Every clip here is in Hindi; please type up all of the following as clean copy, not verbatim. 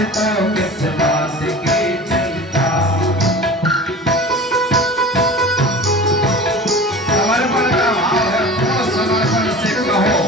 तो किस बात की चिंता। समर्पण का भाव है, पूर्ण समर्पण से कहो।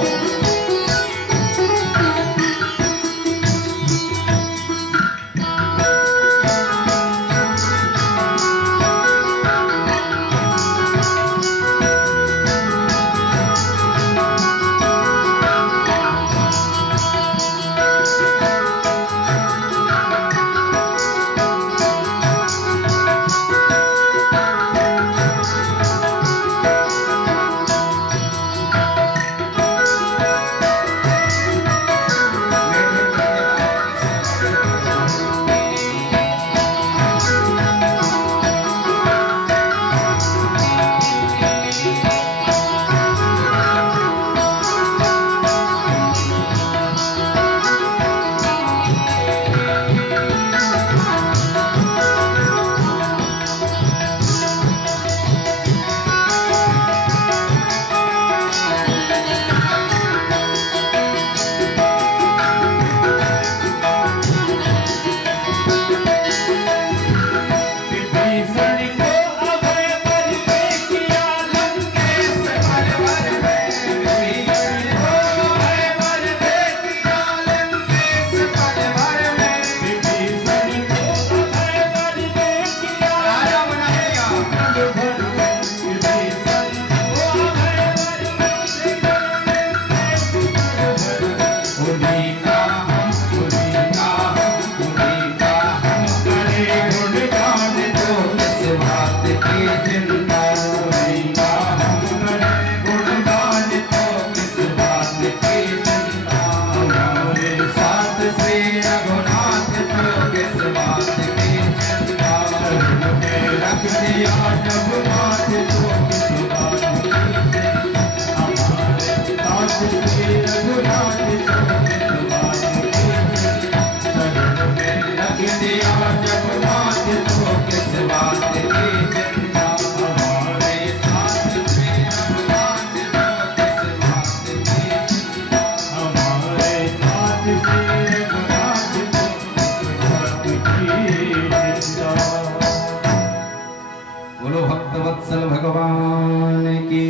बोलो भक्तवत्सल भगवान की।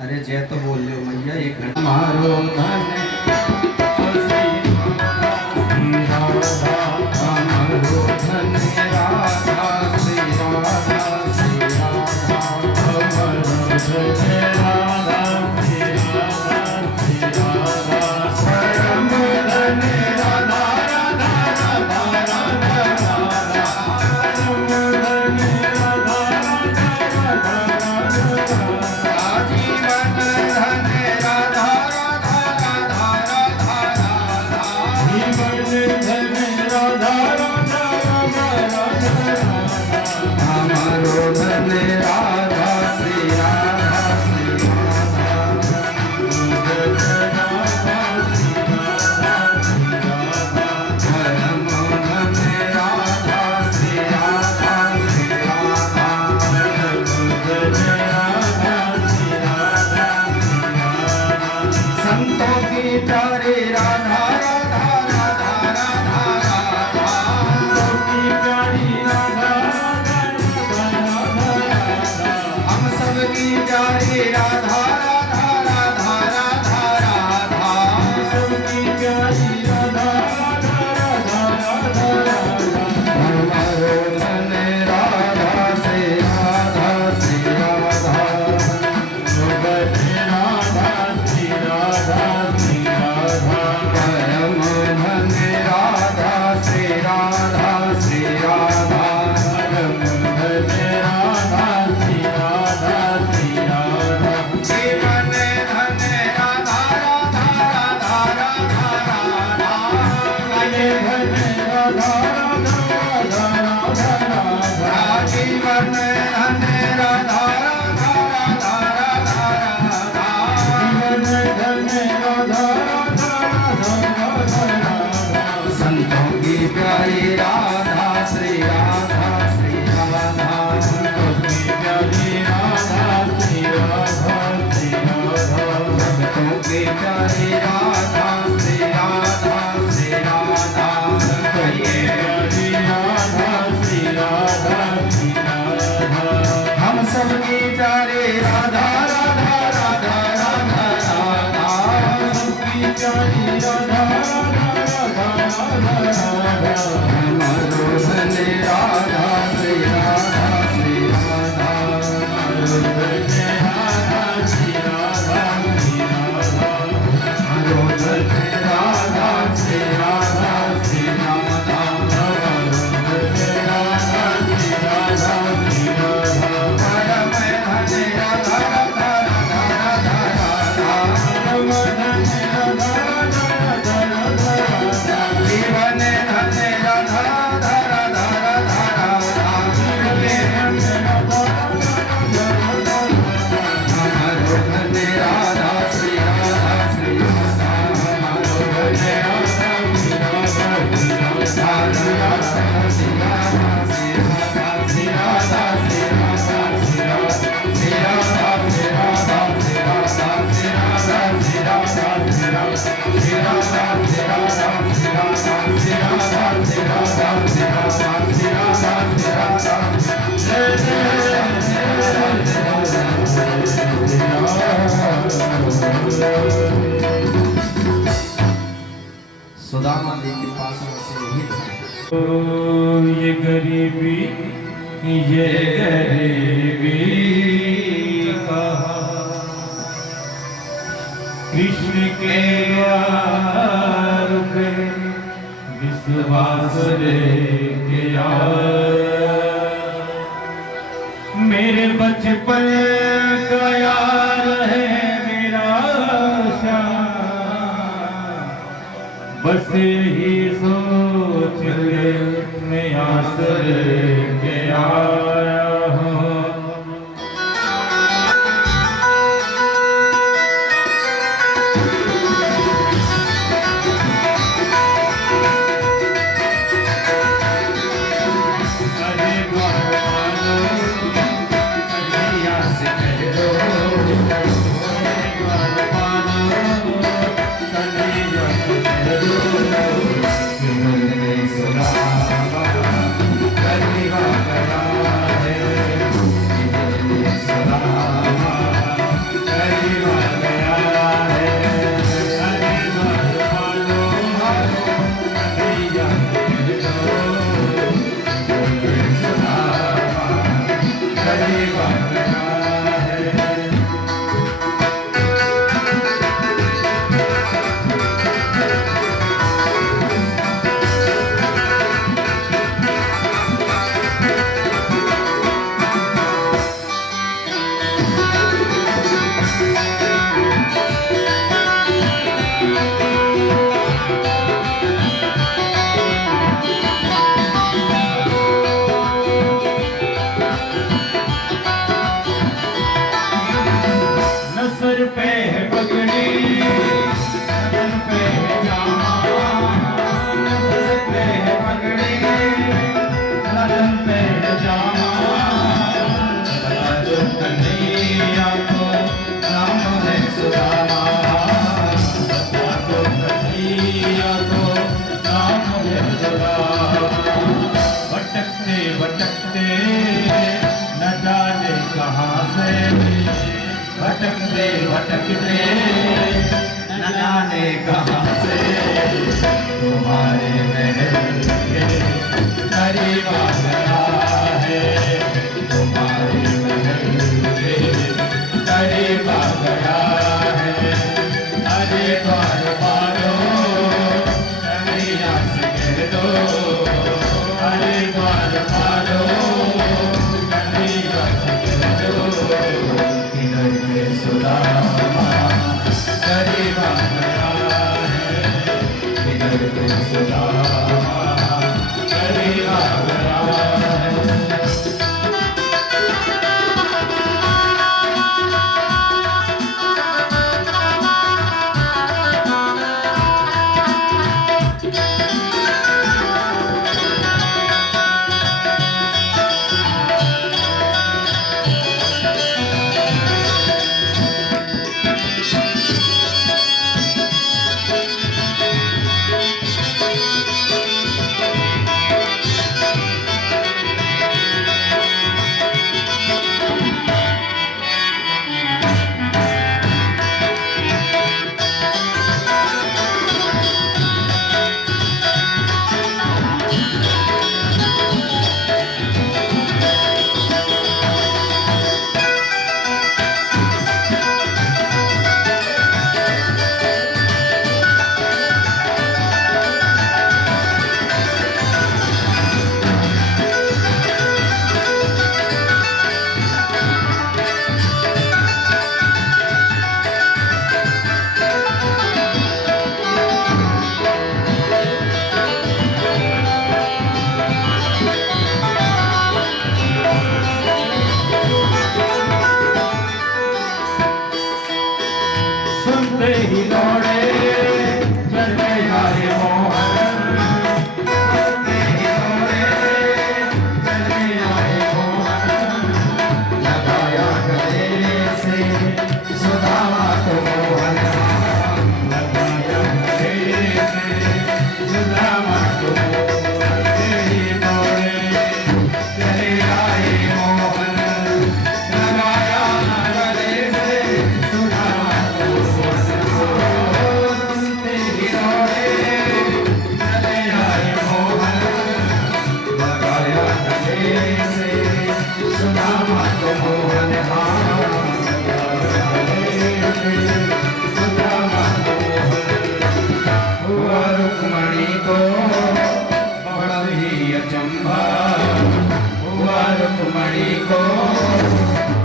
अरे जय तो बोल लो मैया, एक घंटा मारो धन हमारो धन राधा श्री राधा श्री राधा हमारो धन राधा श्री राधा श्री राधा परम धन राधा राधा राधा राधा राधा परम धन राधा राधा राधा राधा जीवन धन राधा राधा राधा राधा राधा जीवन धन राधा राधा राधा राधा राधा हमारो धन राधा श्री राधा श्री राधा धन राधा श्री राधा श्री राधा परम धन राधा श्री राधा श्री राधा परम धन राधा श्री राधा श्री राधा संतों की प्यारी राधा राधा राधा राधा सुदामा जी के पास वैसे ही था। ये गरीबी कहा कृष्ण के द्वार पे विश्वास लेके आया, मेरे बचपन का यार है मेरा श्याम, बस यही सोच के मैं आस लेके आया हूँ। सर पे है पगड़ी, बदन पे है जामा, सर पे है पगड़ी, बदन पे है जामा, बता दो कन्हैया को नाम है सुदामा, बता दो कन्हैया को नाम है सुदामा। भटकते भटकते न जाने कहाँ से, भटकते भटकते न जाने कहाँ से तुम्हारे महल के करीब आ गया है, तुम्हारे महल के करीब आ गया है। अरे द्वार पालो कन्हैया से कह दो, अरे द्वार पालो कन्हैया से कह दो, सुदामा करीब आ गया है, इधर पे सुदामा करीब आ गया है। रुक्मणी को बड़ा ही अचंभा हुआ, रुक्मणी को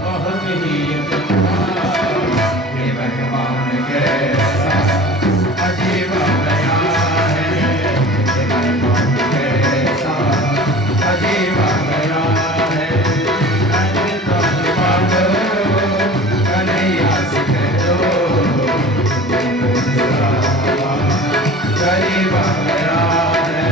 बहुत ही अचंभा। हे भगवान कैसा अजीब गया है, हे भगवान कैसा अजीब गया है। अरे धन्यवाद कन्हैया सिख दो, गरीब गया है, गरीब गया है।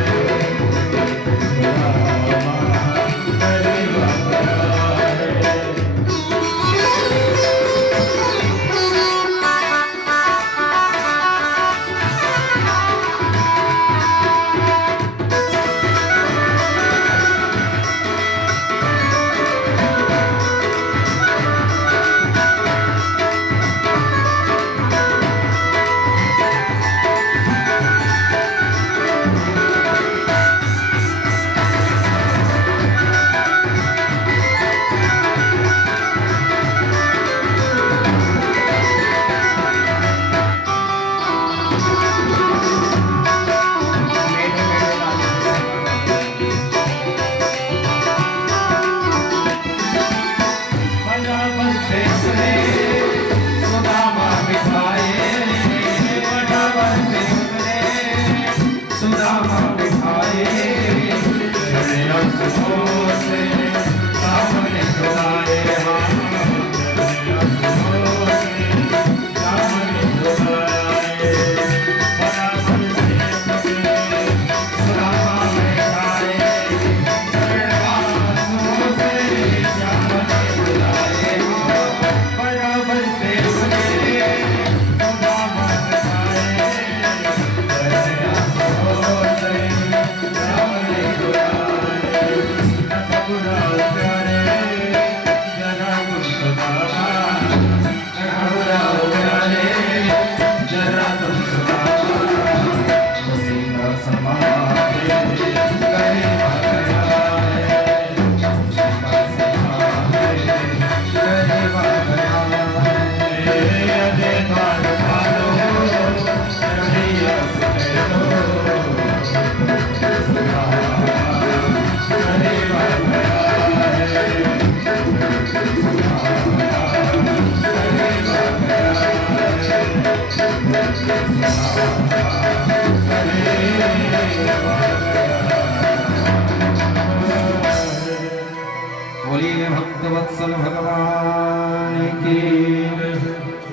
बोलिए भक्तवत्सल भगवान की,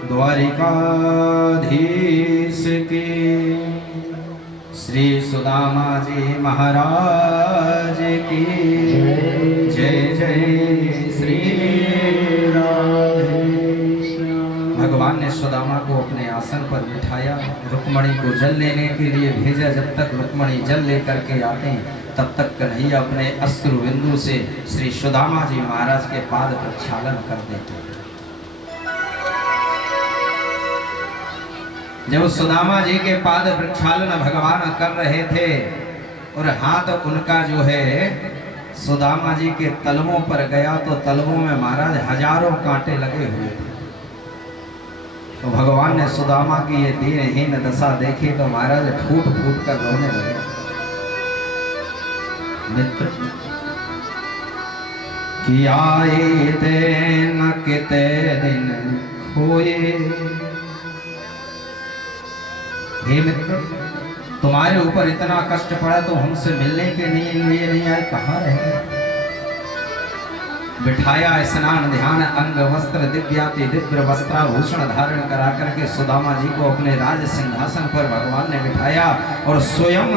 द्वारिकाधीश की, श्री सुदामा जी महाराज की जय जय श्री राधे। भगवान ने सुदामा को अपने आसन पर बिठाया, रुक्मणी को जल लेने के लिए भेजा। जब तक रुक्मणी जल लेकर के आते तब तक कन्हैया अपने अश्रु बिंदु से श्री सुदामा जी महाराज के पाद प्रक्षालन कर देते। जब सुदामा जी के पाद प्रक्षालन भगवान कर रहे थे और हाथ उनका जो है सुदामा जी के तलवों पर गया तो तलवों में महाराज हजारों कांटे लगे हुए थे। तो भगवान ने सुदामा की ये दीनहीन दशा देखी तो महाराज फूट फूट कर रोने लगे। मित्र कि आए थे न किते दिन खोए। हे मित्र, तुम्हारे ऊपर इतना कष्ट पड़ा तो हमसे मिलने के लिए नहीं आए, कहाँ रहे? बिठाया स्नान ध्यान अंग वस्त्र दिव्याति दिव्य वस्त्राभूषण धारण करा करके सुदामा जी को अपने राज सिंहासन पर भगवान ने बिठाया और स्वयं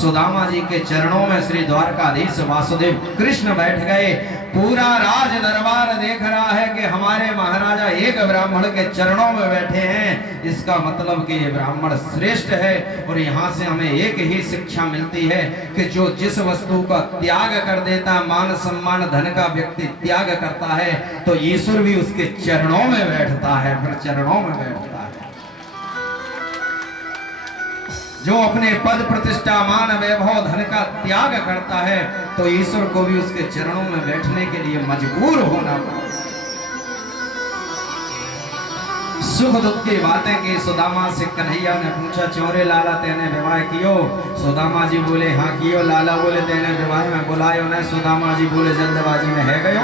सुदामा जी के चरणों में श्री द्वारकाधीश वासुदेव कृष्ण बैठ गए। पूरा राज दरबार देख रहा है कि हमारे महाराजा एक ब्राह्मण के चरणों में बैठे हैं, इसका मतलब कि ये ब्राह्मण श्रेष्ठ है। और यहाँ से हमें एक ही शिक्षा मिलती है कि जो जिस वस्तु का त्याग कर देता, मान सम्मान धन का व्यक्ति त्याग करता है तो ईश्वर भी उसके चरणों में बैठता है, फिर चरणों में बैठता है। जो अपने पद प्रतिष्ठा मान वैभव धन का त्याग करता है तो ईश्वर को भी उसके चरणों में बैठने के लिए मजबूर होना पड़ता है। सुख दुख की बातें की सुदामा से कन्हैया ने पूछा, चोरे लाला तेने विवाह कियो? सुदामा जी बोले हाँ कियो। लाला बोले तेने विवाह में बुलायो न? सुदामा जी बोले जल्दबाजी में है गयो।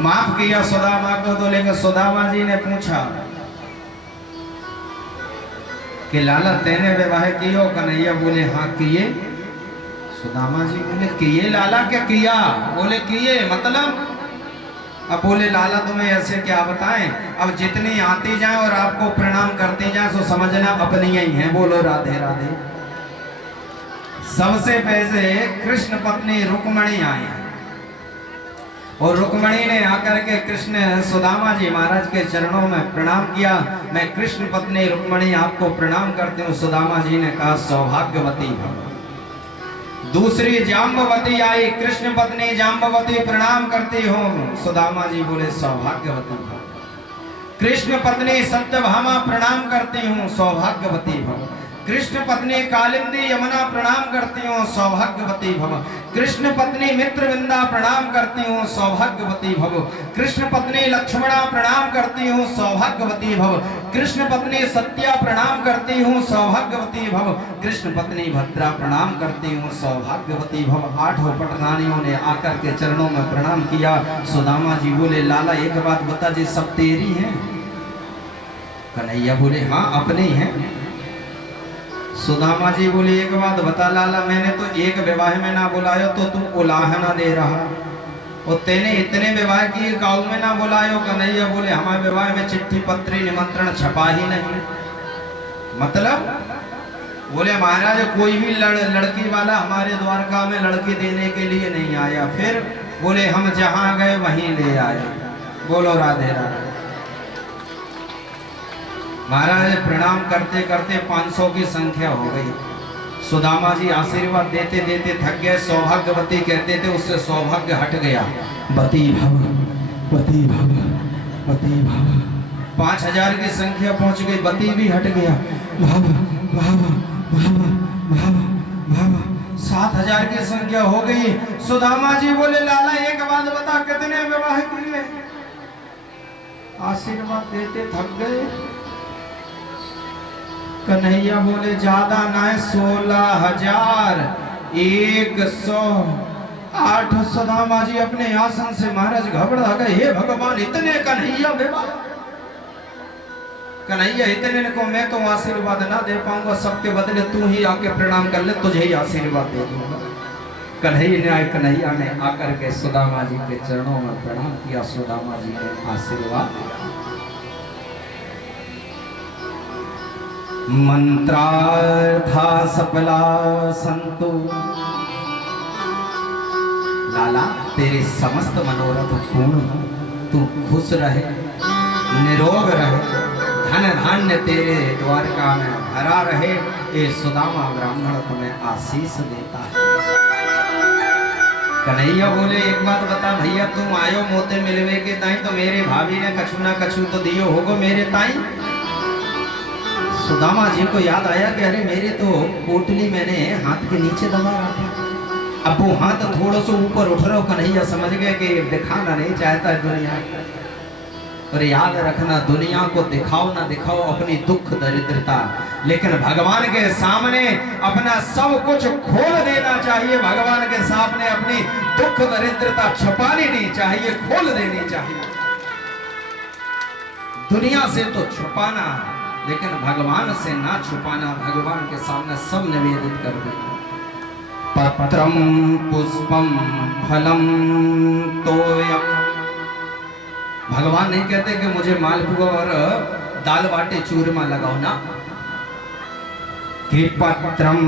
माफ किया सुदामा को तो, लेकिन सुदामा जी ने पूछा कि लाला तेने विवाह कियो? कन्हैया बोले हाँ किए। सुदामा जी बोले किए लाला? क्या किया? बोले किए मतलब? अब बोले लाला तुम्हें ऐसे क्या बताएं, अब जितनी आती जाए और आपको प्रणाम करती जाए तो समझना अपनी ही है। बोलो राधे राधे। सबसे पहले कृष्ण पत्नी रुक्मणी आई और रुक्मणी ने आकर के कृष्ण सुदामा जी महाराज के चरणों में प्रणाम किया। मैं कृष्ण पत्नी रुक्मणी आपको प्रणाम करती हूँ। सुदामा जी ने कहा सौभाग्यवती भव। दूसरी जाम्बवती आई, कृष्ण पत्नी जाम्बवती प्रणाम करती हूँ। सुदामा जी बोले सौभाग्यवती भव। कृष्ण पत्नी सत्यभामा प्रणाम करती हूँ। सौभाग्यवती भव। कृष्ण पत्नी कालिंदी यमुना प्रणाम करती हूँ। सौभाग्यवती भव। कृष्ण पत्नी मित्रविंदा प्रणाम करती हूँ। सौभाग्यवती भव। कृष्ण पत्नी लक्ष्मणा प्रणाम करती हूँ। सौभाग्यवती भव। कृष्ण पत्नी सत्या प्रणाम करती हूँ। सौभाग्यवती भव। कृष्ण पत्नी भद्रा प्रणाम करती हूँ। सौभाग्यवती भव। आठों पटरानियों ने आकर के चरणों में प्रणाम किया। सुदामा जी बोले लाला एक बात बता जी, सब तेरी हैं? कन्हैया बोले हाँ अपने ही हैं। सुदामा जी बोले एक बात बता लाला, मैंने तो एक विवाह में ना बुलायो तो तू उलाहना दे रहा, और तेने इतने विवाह किए गाँव में ना बुलायो। कन्हैया बोले हमारे विवाह में चिट्ठी पत्री निमंत्रण छपा ही नहीं। मतलब? बोले महाराज कोई भी लड़की वाला हमारे द्वारका में लड़की देने के लिए नहीं आया। फिर बोले हम जहाँ गए वहीं ले आए। बोलो राधे राधे। महाराज प्रणाम करते करते 500 की संख्या हो गई। सुदामा जी आशीर्वाद देते देते थक गए। सौभाग्यवती कहते थे, उससे सौभाग्य हट गया। बती भव, बती भव, बती भव। 5000 की संख्या पहुंच गई, बती भी हट गया। भव भव भव भव भव। 7000 की संख्या हो गई। सुदामा जी बोले लाला एक बात बता, कितने विवाह किए? आशीर्वाद देते थक गए। कन्हैया बोले ज्यादा ना है, 16,108। सुदामा जी अपने आसन से महाराज घबरा गए। हे भगवान इतने कन्हैया विवाह? कन्हैया इतने को मैं तो आशीर्वाद ना दे पाऊंगा, सबके बदले तू ही आके प्रणाम कर ले, तुझे ही आशीर्वाद दे दूंगा। कन्हैया ने आकर के सुदामा जी के चरणों में प्रणाम किया। सुदामा जी ने आशीर्वाद। मंत्रार्था सफला संतु। लाला तेरे समस्त मनोरथ पूर्ण हो, तू खुश रहे, निरोग रहे, धन धान्य तेरे द्वारका में भरा रहे। ये सुदामा ब्राह्मण तुम्हें आशीष देता है। कन्हैया बोले एक बात बता भैया, तुम आयो मोते मिलवे के ताई तो मेरे भाभी ने कछु ना कछु तो दियो होगो मेरे ताई। सुदामा जी को याद आया कि अरे मेरे तो पोटली मैंने हाथ के नीचे दबा रखा। अब वो हाथ थोड़ा सा ऊपर उठ रहा। कन्हैया समझ गए कि दिखाना नहीं चाहता दुनिया। और याद रखना, दुनिया को दिखाओ ना दिखाओ अपनी दुख दरिद्रता, लेकिन भगवान के सामने अपना सब कुछ खोल देना चाहिए। भगवान के सामने अपनी दुख दरिद्रता छुपानी नहीं चाहिए, खोल देनी चाहिए। दुनिया से तो छुपाना, लेकिन भगवान से ना छुपाना। भगवान के सामने सब निवेदित कर देना। पत्रम पुष्पम फलम तोयम। भगवान नहीं कहते कि मुझे मालपुआ और दाल बाटी चूरमा लगाओ ना, कि पत्रम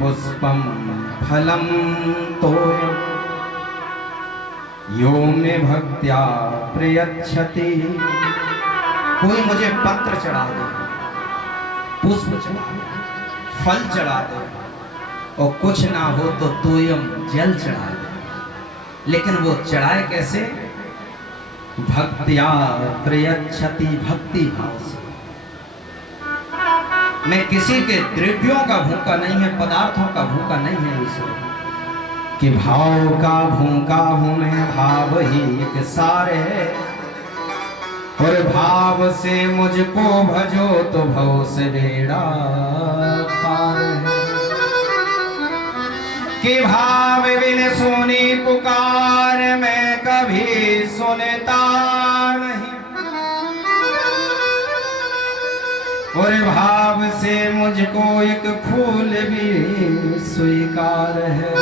पुष्पम फलम तोयम यो मे भक्त्या प्रयच्छति। कोई मुझे पत्र चढ़ा दे, पुष्प चढ़ा दे, फल चढ़ा दे, और कुछ ना हो तो तोयम जल चढ़ा दे। लेकिन वो चढ़ाए कैसे? भक्त्या प्रयच्छति, भक्ति भाव से। मैं किसी के द्रव्यों का भूखा नहीं है, पदार्थों का भूखा नहीं है ईश्वर। कि भाव का भूखा हूं मैं, भाव ही एक सारे, और भाव से मुझको भजो तो भव से बेड़ा पार है। कि भाव बिन सुनी पुकार मैं कभी सुनता नहीं, और भाव से मुझको एक फूल भी स्वीकार है।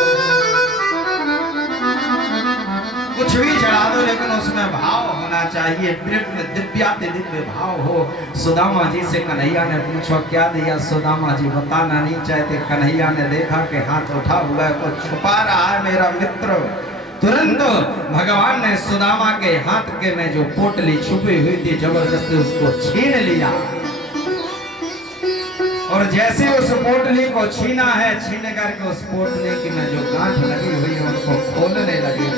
कुछ भी चढ़ा दो लेकिन उसमें भाव होना चाहिए, दिव्य भाव हो। सुदामा जी से कन्हैया ने पूछा क्या दिया? सुदामा जी बताना नहीं चाहते। कन्हैया ने देखा कि हाथ उठा हुआ है, कुछ छुपा रहा है मेरा मित्र। तुरंत भगवान ने सुदामा के हाथ के में जो पोटली छुपी हुई थी जबरदस्ती उसको छीन लिया, और जैसे उस पोटली को छीना है, छीन करके उस पोटली की में जो गांठ लगी हुई है उनको खोलने लगे।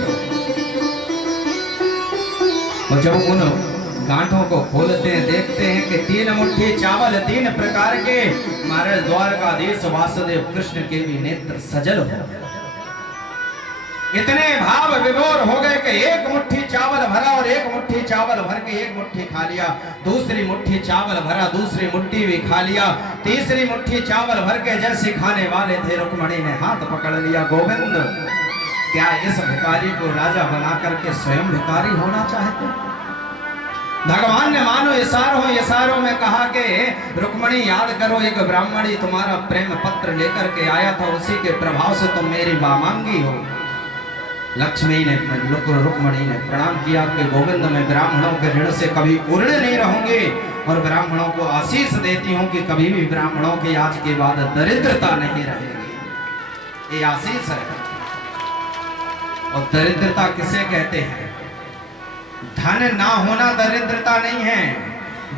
और जब उन गांठों को खोलते हैं देखते हैं कि 3 मुट्ठी चावल 3 प्रकार के, हमारे द्वारकाधीश वासुदेव कृष्ण के भी नेत्र सजल हो। इतने भाव विभोर हो गए कि 1 मुट्ठी चावल भरा और 1 मुट्ठी चावल भर के 1 मुट्ठी खा लिया, दूसरी मुट्ठी चावल भरा, दूसरी मुट्ठी भी खा लिया, तीसरी मुट्ठी चावल भर के जैसे खाने वाले थे रुक्मणी ने हाथ पकड़ लिया। गोविंद, क्या इस भिखारी को राजा बना करके स्वयं भिखारी होना चाहते? भगवान ने मानो इशारों में कहा कि रुक्मणी याद करो, एक ब्राह्मणी तुम्हारा प्रेम पत्र लेकर के आया था, उसी के प्रभाव से तुम मेरी वामांगी हो। लक्ष्मी ने रुक्मणी ने प्रणाम किया कि गोविंद मैं ब्राह्मणों के ऋण से कभी उर्ण नहीं रहूंगी, और ब्राह्मणों को आशीष देती हूँ कि कभी भी ब्राह्मणों की आज के बाद दरिद्रता नहीं रहेगी। ये आशीष है। और दरिद्रता किसे कहते हैं? धन ना होना दरिद्रता नहीं है,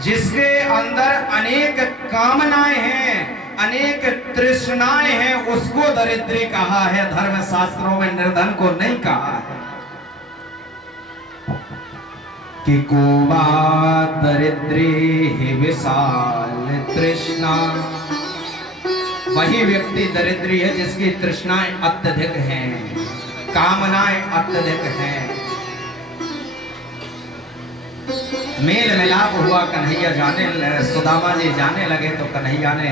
जिसके अंदर अनेक कामनाएं हैं, अनेक तृष्णाएं हैं, उसको दरिद्री कहा है। धर्म शास्त्रों में निर्धन को नहीं कहा है। कि कोबा दरिद्री ही विशाल तृष्णा, वही व्यक्ति दरिद्री है जिसकी तृष्णाएं अत्यधिक हैं, कामनाएं अत्यधिक हैं। मेल मिलाप हुआ, कन्हैया सुदामा जी जाने लगे तो कन्हैया ने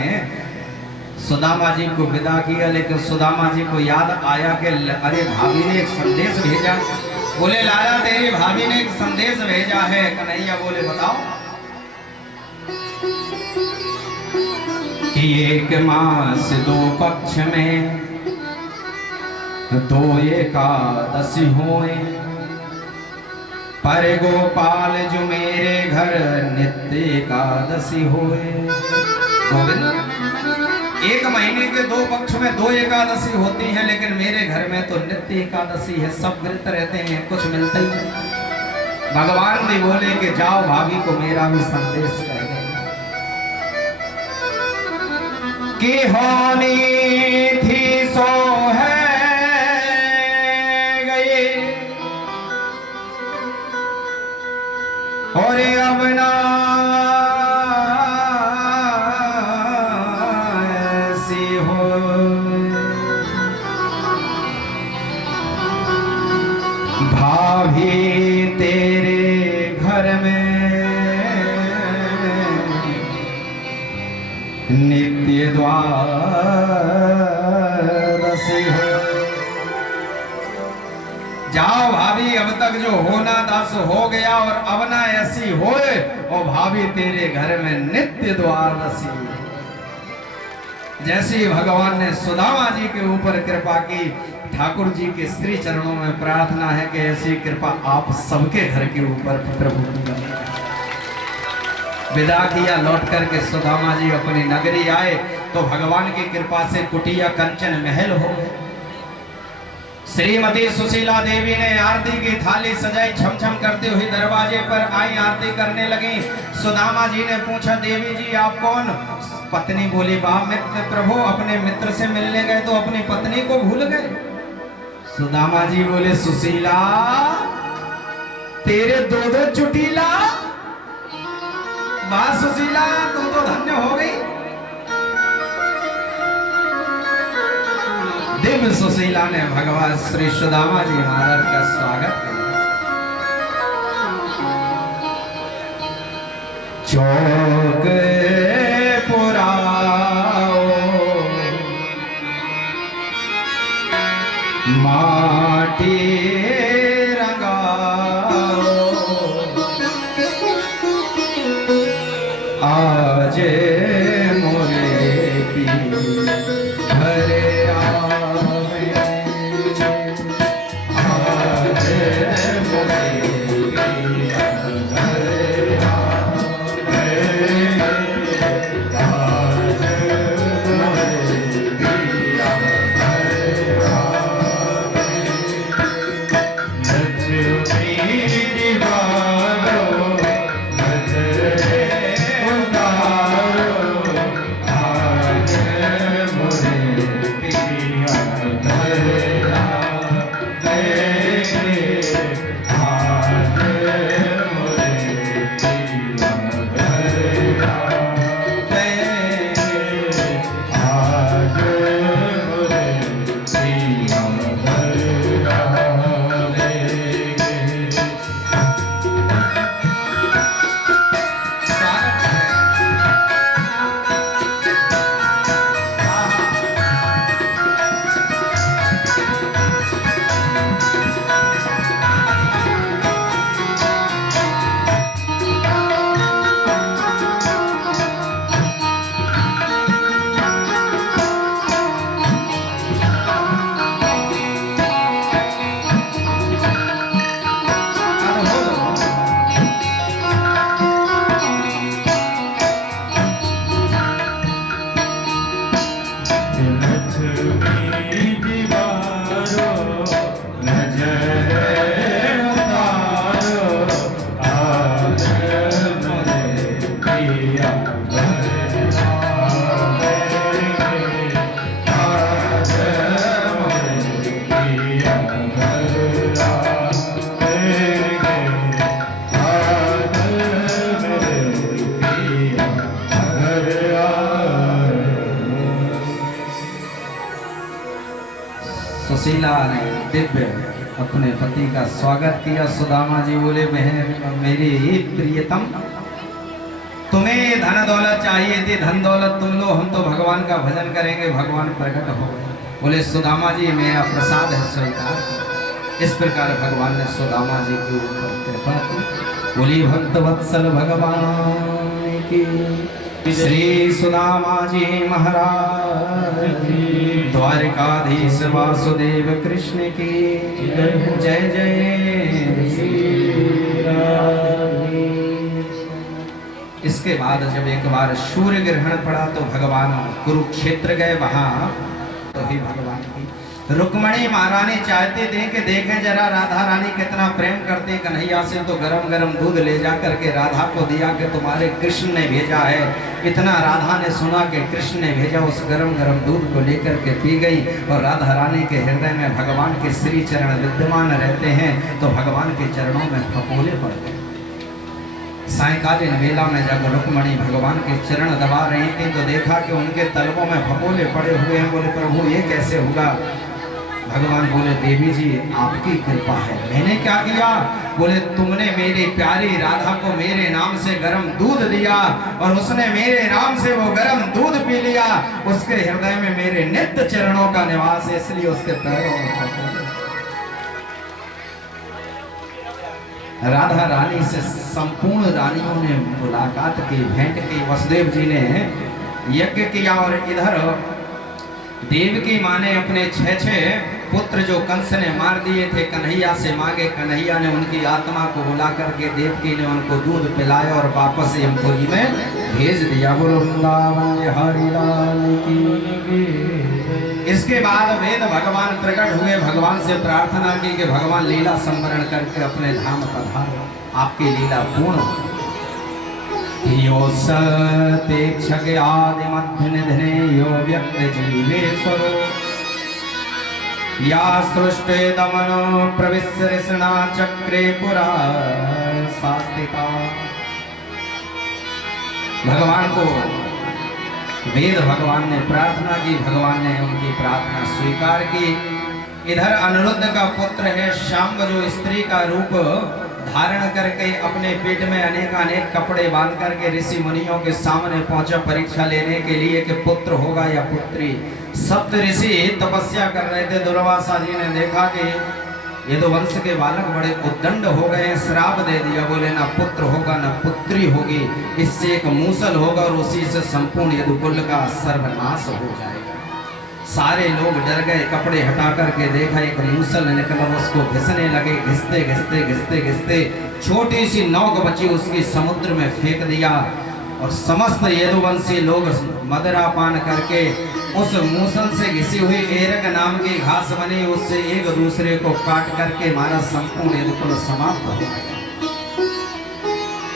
सुदामा जी को विदा किया, लेकिन सुदामा जी को याद आया कि अरे भाभी ने एक संदेश भेजा। बोले लाला तेरी भाभी ने एक संदेश भेजा है। कन्हैया बोले बताओ। कि 1 मास 2 पक्ष में 2 एकादशी होए, पर गोपाल जो मेरे घर नित्य एकादशी होए। गोविंद, 1 महीने के 2 पक्ष में 2 एकादशी होती है, लेकिन मेरे घर में तो नित्य एकादशी है। सब व्रत रहते हैं, कुछ मिलता ही नहीं। भगवान भी बोले कि जाओ भाभी को मेरा भी संदेश कह दे कि होनी थी सो है गई, और अब ना ऐसी हो। भाभी तेरे घर में नित्य द्वादशी हो। जाओ भाभी, अब तक जो होना था सो हो गया, और अब ना ऐसी होए, और भाभी तेरे घर में नित्य द्वादशी। जैसे भगवान ने सुदामा जी के ऊपर कृपा की, ठाकुर जी के श्री चरणों में प्रार्थना है कि ऐसी कृपा आप सबके घर के ऊपर प्रभु की। विदा किया, लौट करके सुदामा जी अपनी नगरी आए तो भगवान की कृपा से कुटिया कंचन महल हो गए। श्रीमती सुशीला देवी ने आरती की थाली सजाई, छमछम करते हुए दरवाजे पर आई, आरती करने लगी। सुदामा जी ने पूछा देवी जी आप कौन? पत्नी बोली बाप मित्र प्रभु, अपने मित्र से मिलने गए तो अपनी पत्नी को भूल गए। सुदामा जी बोले सुशीला तेरे 2 चुटीला। वाह सुशीला, तू तो धन्य हो गई। गरीब सुशीला ने भगवान श्री सुदामा जी महाराज का स्वागत किया। चौक पुराओ माटी रंगाओ आज मोरे पी घरे आवे आज मोरे पी घरे आवे आज मोरे पिया घरे आवे लक्ष्मी दीवारो नजरे उतारो आज मोरे पिया घरे आवे आज मोरे पिया घरे आवे आज मोरे पिया घरे आवे। लक्ष्मी दीवारो नजरे उतारो आज मोरे पिया घरे आवे आज मोरे पिया घरे आवे आज मोरे पिया घरे आवे। सुशीला ने दिव्य अपने पति का स्वागत किया। सुदामा जी बोले, बहन मेरी प्रियतम, तुम्हें धन दौलत चाहिए थी, धन दौलत तुम लो, हम तो भगवान का भजन करेंगे, भगवान प्रकट हो। बोले सुदामा जी मेरा प्रसाद है स्वीकार। इस प्रकार भगवान ने सुदामा जी के ऊपर कृपा की। बोली भक्त वत्सल भगवान की, श्री सुदामा जी महाराज द्वारिकाधीश वासुदेव कृष्ण की जय जय श्री राधे। इसके बाद जब एक बार सूर्य ग्रहण पड़ा तो भगवान कुरुक्षेत्र गए। वहां तो ही भगवान की रुक्मणी महारानी चाहते थे कि देखें जरा राधा रानी कितना प्रेम करते कन्हैया से, तो गरम गरम दूध ले जा करके राधा को दिया कि तुम्हारे कृष्ण ने भेजा है। इतना राधा ने सुना कि कृष्ण ने भेजा, उस गरम गरम दूध को लेकर के पी गई। और राधा रानी के हृदय में भगवान के श्री चरण विद्यमान रहते हैं, तो भगवान के चरणों में फपोले पड़ते हैं। सायंकालीन वेला में जब रुक्मणी भगवान के चरण दबा रही थी तो देखा कि उनके तलवों में फपोले पड़े हुए हैं। बोले प्रभु ये कैसे होगा? भगवान बोले देवी जी आपकी कृपा है। मैंने क्या किया? बोले तुमने मेरी प्यारी राधा को मेरे नाम से गरम दूध दिया और उसने मेरे नाम से वो गरम दूध पी लिया। उसके हृदय में मेरे नित्य चरणों का निवास है, इसलिए उसके पैरों में फपोले। राधा रानी से संपूर्ण रानियों ने मुलाकात की, भेंट की। वसुदेव जी ने यज्ञ किया और इधर देवकी माँ ने अपने 6 पुत्र जो कंस ने मार दिए थे कन्हैया से मांगे। कन्हैया ने उनकी आत्मा को बुला करके देवकी ने उनको दूध पिलाया और वापस यमपुरी में भेज दिया। बोलो वृंदावन बिहारी लाल की। इसके बाद वेद भगवान प्रकट हुए, भगवान से प्रार्थना की कि भगवान लीला संवरण करके अपने धाम पधारो, आपकी लीला पूर्ण हो। यो सतेक्षक आदि मध्य निधने यो व्यक्त जीवेश्वरो या सृष्टे दमनो प्रविश्य ऋषिणा चक्रे पुरा शास्तिता। भगवान को वेद भगवान ने प्रार्थना की, भगवान ने उनकी प्रार्थना स्वीकार की। इधर अनिरुद्ध का पुत्र है शांब, जो स्त्री का रूप धारण करके अपने पेट में अनेक अनेक कपड़े बांध करके ऋषि मुनियों के सामने पहुंचा परीक्षा लेने के लिए कि पुत्र होगा या पुत्री। सप्त ऋषि तपस्या कर रहे थे। दुर्वासा जी ने देखा कि ये तो वंश के बालक बड़े उद्दंड हो गए, श्राप दे दिया। बोले ना पुत्र होगा ना पुत्री होगी, इससे एक मूसल होगा और उसी से संपूर्ण यदुकुल का सर्वनाश हो जाएगा। सारे लोग डर गए, कपड़े हटा करके देखा एक मूसल निकला, उसको घिसने लगे। घिसते घिसते घिसते घिसते छोटी सी नौक बची, उसकी समुद्र में फेंक दिया और समस्त यदुवंशी लोग मदिरा पान करके उस मूसल से घिसी हुई एरग नाम की घास बनी, उससे एक दूसरे को काट करके मारा। संपूर्ण यदुकुल समाप्त हो गया।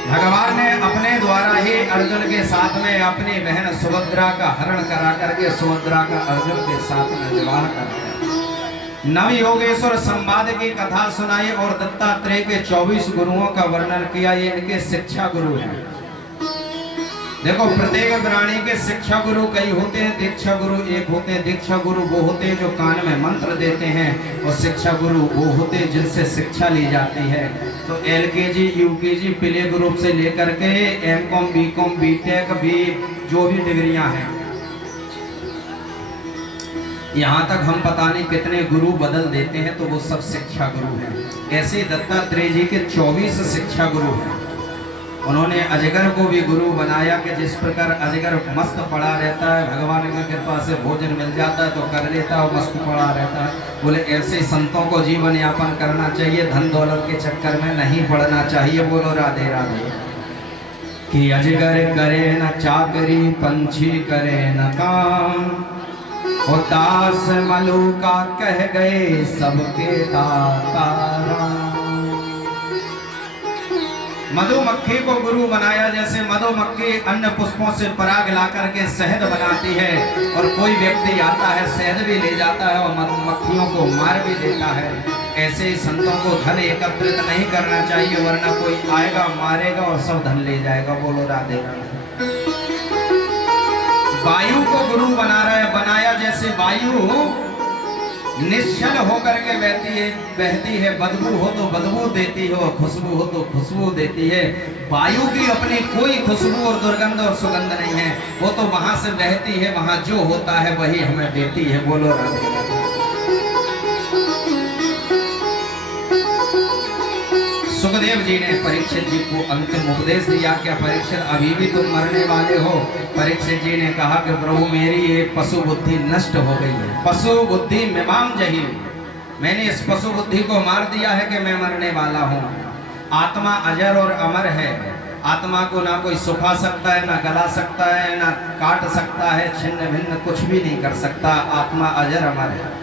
भगवान ने अपने द्वारा ही अर्जुन के साथ में अपनी बहन सुभद्रा का हरण करा करके सुभद्रा का अर्जुन के साथ में विवाह कर दिया। नव योगेश्वर संवाद की कथा सुनाई और दत्तात्रेय के 24 गुरुओं का वर्णन किया। ये इनके शिक्षा गुरु हैं। देखो, प्रत्येक प्राणी के शिक्षा गुरु कई होते हैं, दीक्षा गुरु एक होते हैं। दीक्षा गुरु वो होते हैं जो कान में मंत्र देते हैं, और शिक्षा गुरु वो होते हैं जिनसे शिक्षा ली जाती है। तो LKG UKG प्ले ग्रुप से लेकर के MCOM BCOM BTech भी जो भी डिग्रियां हैं, यहाँ तक हम पता नहीं कितने गुरु बदल देते हैं, तो वो सब शिक्षा गुरु हैं। ऐसे दत्तात्रेय जी के 24 शिक्षा गुरु हैं। उन्होंने अजगर को भी गुरु बनाया कि जिस प्रकार अजगर मस्त पड़ा रहता है, भगवान की कृपा से भोजन मिल जाता है तो कर लेता है, मस्त पड़ा रहता है। बोले ऐसे संतों को जीवन यापन करना चाहिए, धन दौलत के चक्कर में नहीं पड़ना चाहिए। बोलो राधे राधे। कि अजगर करे न चाकरी, पंछी करे न काम, और दास मलूका कह गए सबके दाता राम। मधुमक्खी को गुरु बनाया। जैसे मधुमक्खी अन्य पुष्पों से पराग ला करके शहद बनाती है, और कोई व्यक्ति आता है शहद भी ले जाता है और मधुमक्खियों को मार भी देता है। ऐसे ही संतों को धन एकत्रित नहीं करना चाहिए, वरना कोई आएगा मारेगा और सब धन ले जाएगा। बोलो राधे राधे। वायु को गुरु बनाया। जैसे वायु निश्चल होकर के बहती है, बदबू हो तो बदबू देती हो, खुशबू हो तो खुशबू देती है। वायु की अपनी कोई खुशबू और दुर्गंध और सुगंध नहीं है, वो तो वहां से बहती है, वहां जो होता है वही हमें देती है। बोलो राधे राधे। सुखदेव जी ने परीक्षित जी को अंतिम उपदेश दिया। क्या परीक्षित, अभी भी तुम मरने वाले हो? परीक्षित जी ने कहा कि प्रभु मेरी ये पशु बुद्धि नष्ट हो गई है। पशु बुद्धि मिमाम जही, मैंने इस पशु बुद्धि को मार दिया है कि मैं मरने वाला हूँ। आत्मा अजर और अमर है। आत्मा को ना कोई सुखा सकता है, ना गला सकता है, ना काट सकता है, छिन्न भिन्न कुछ भी नहीं कर सकता। आत्मा अजर अमर है।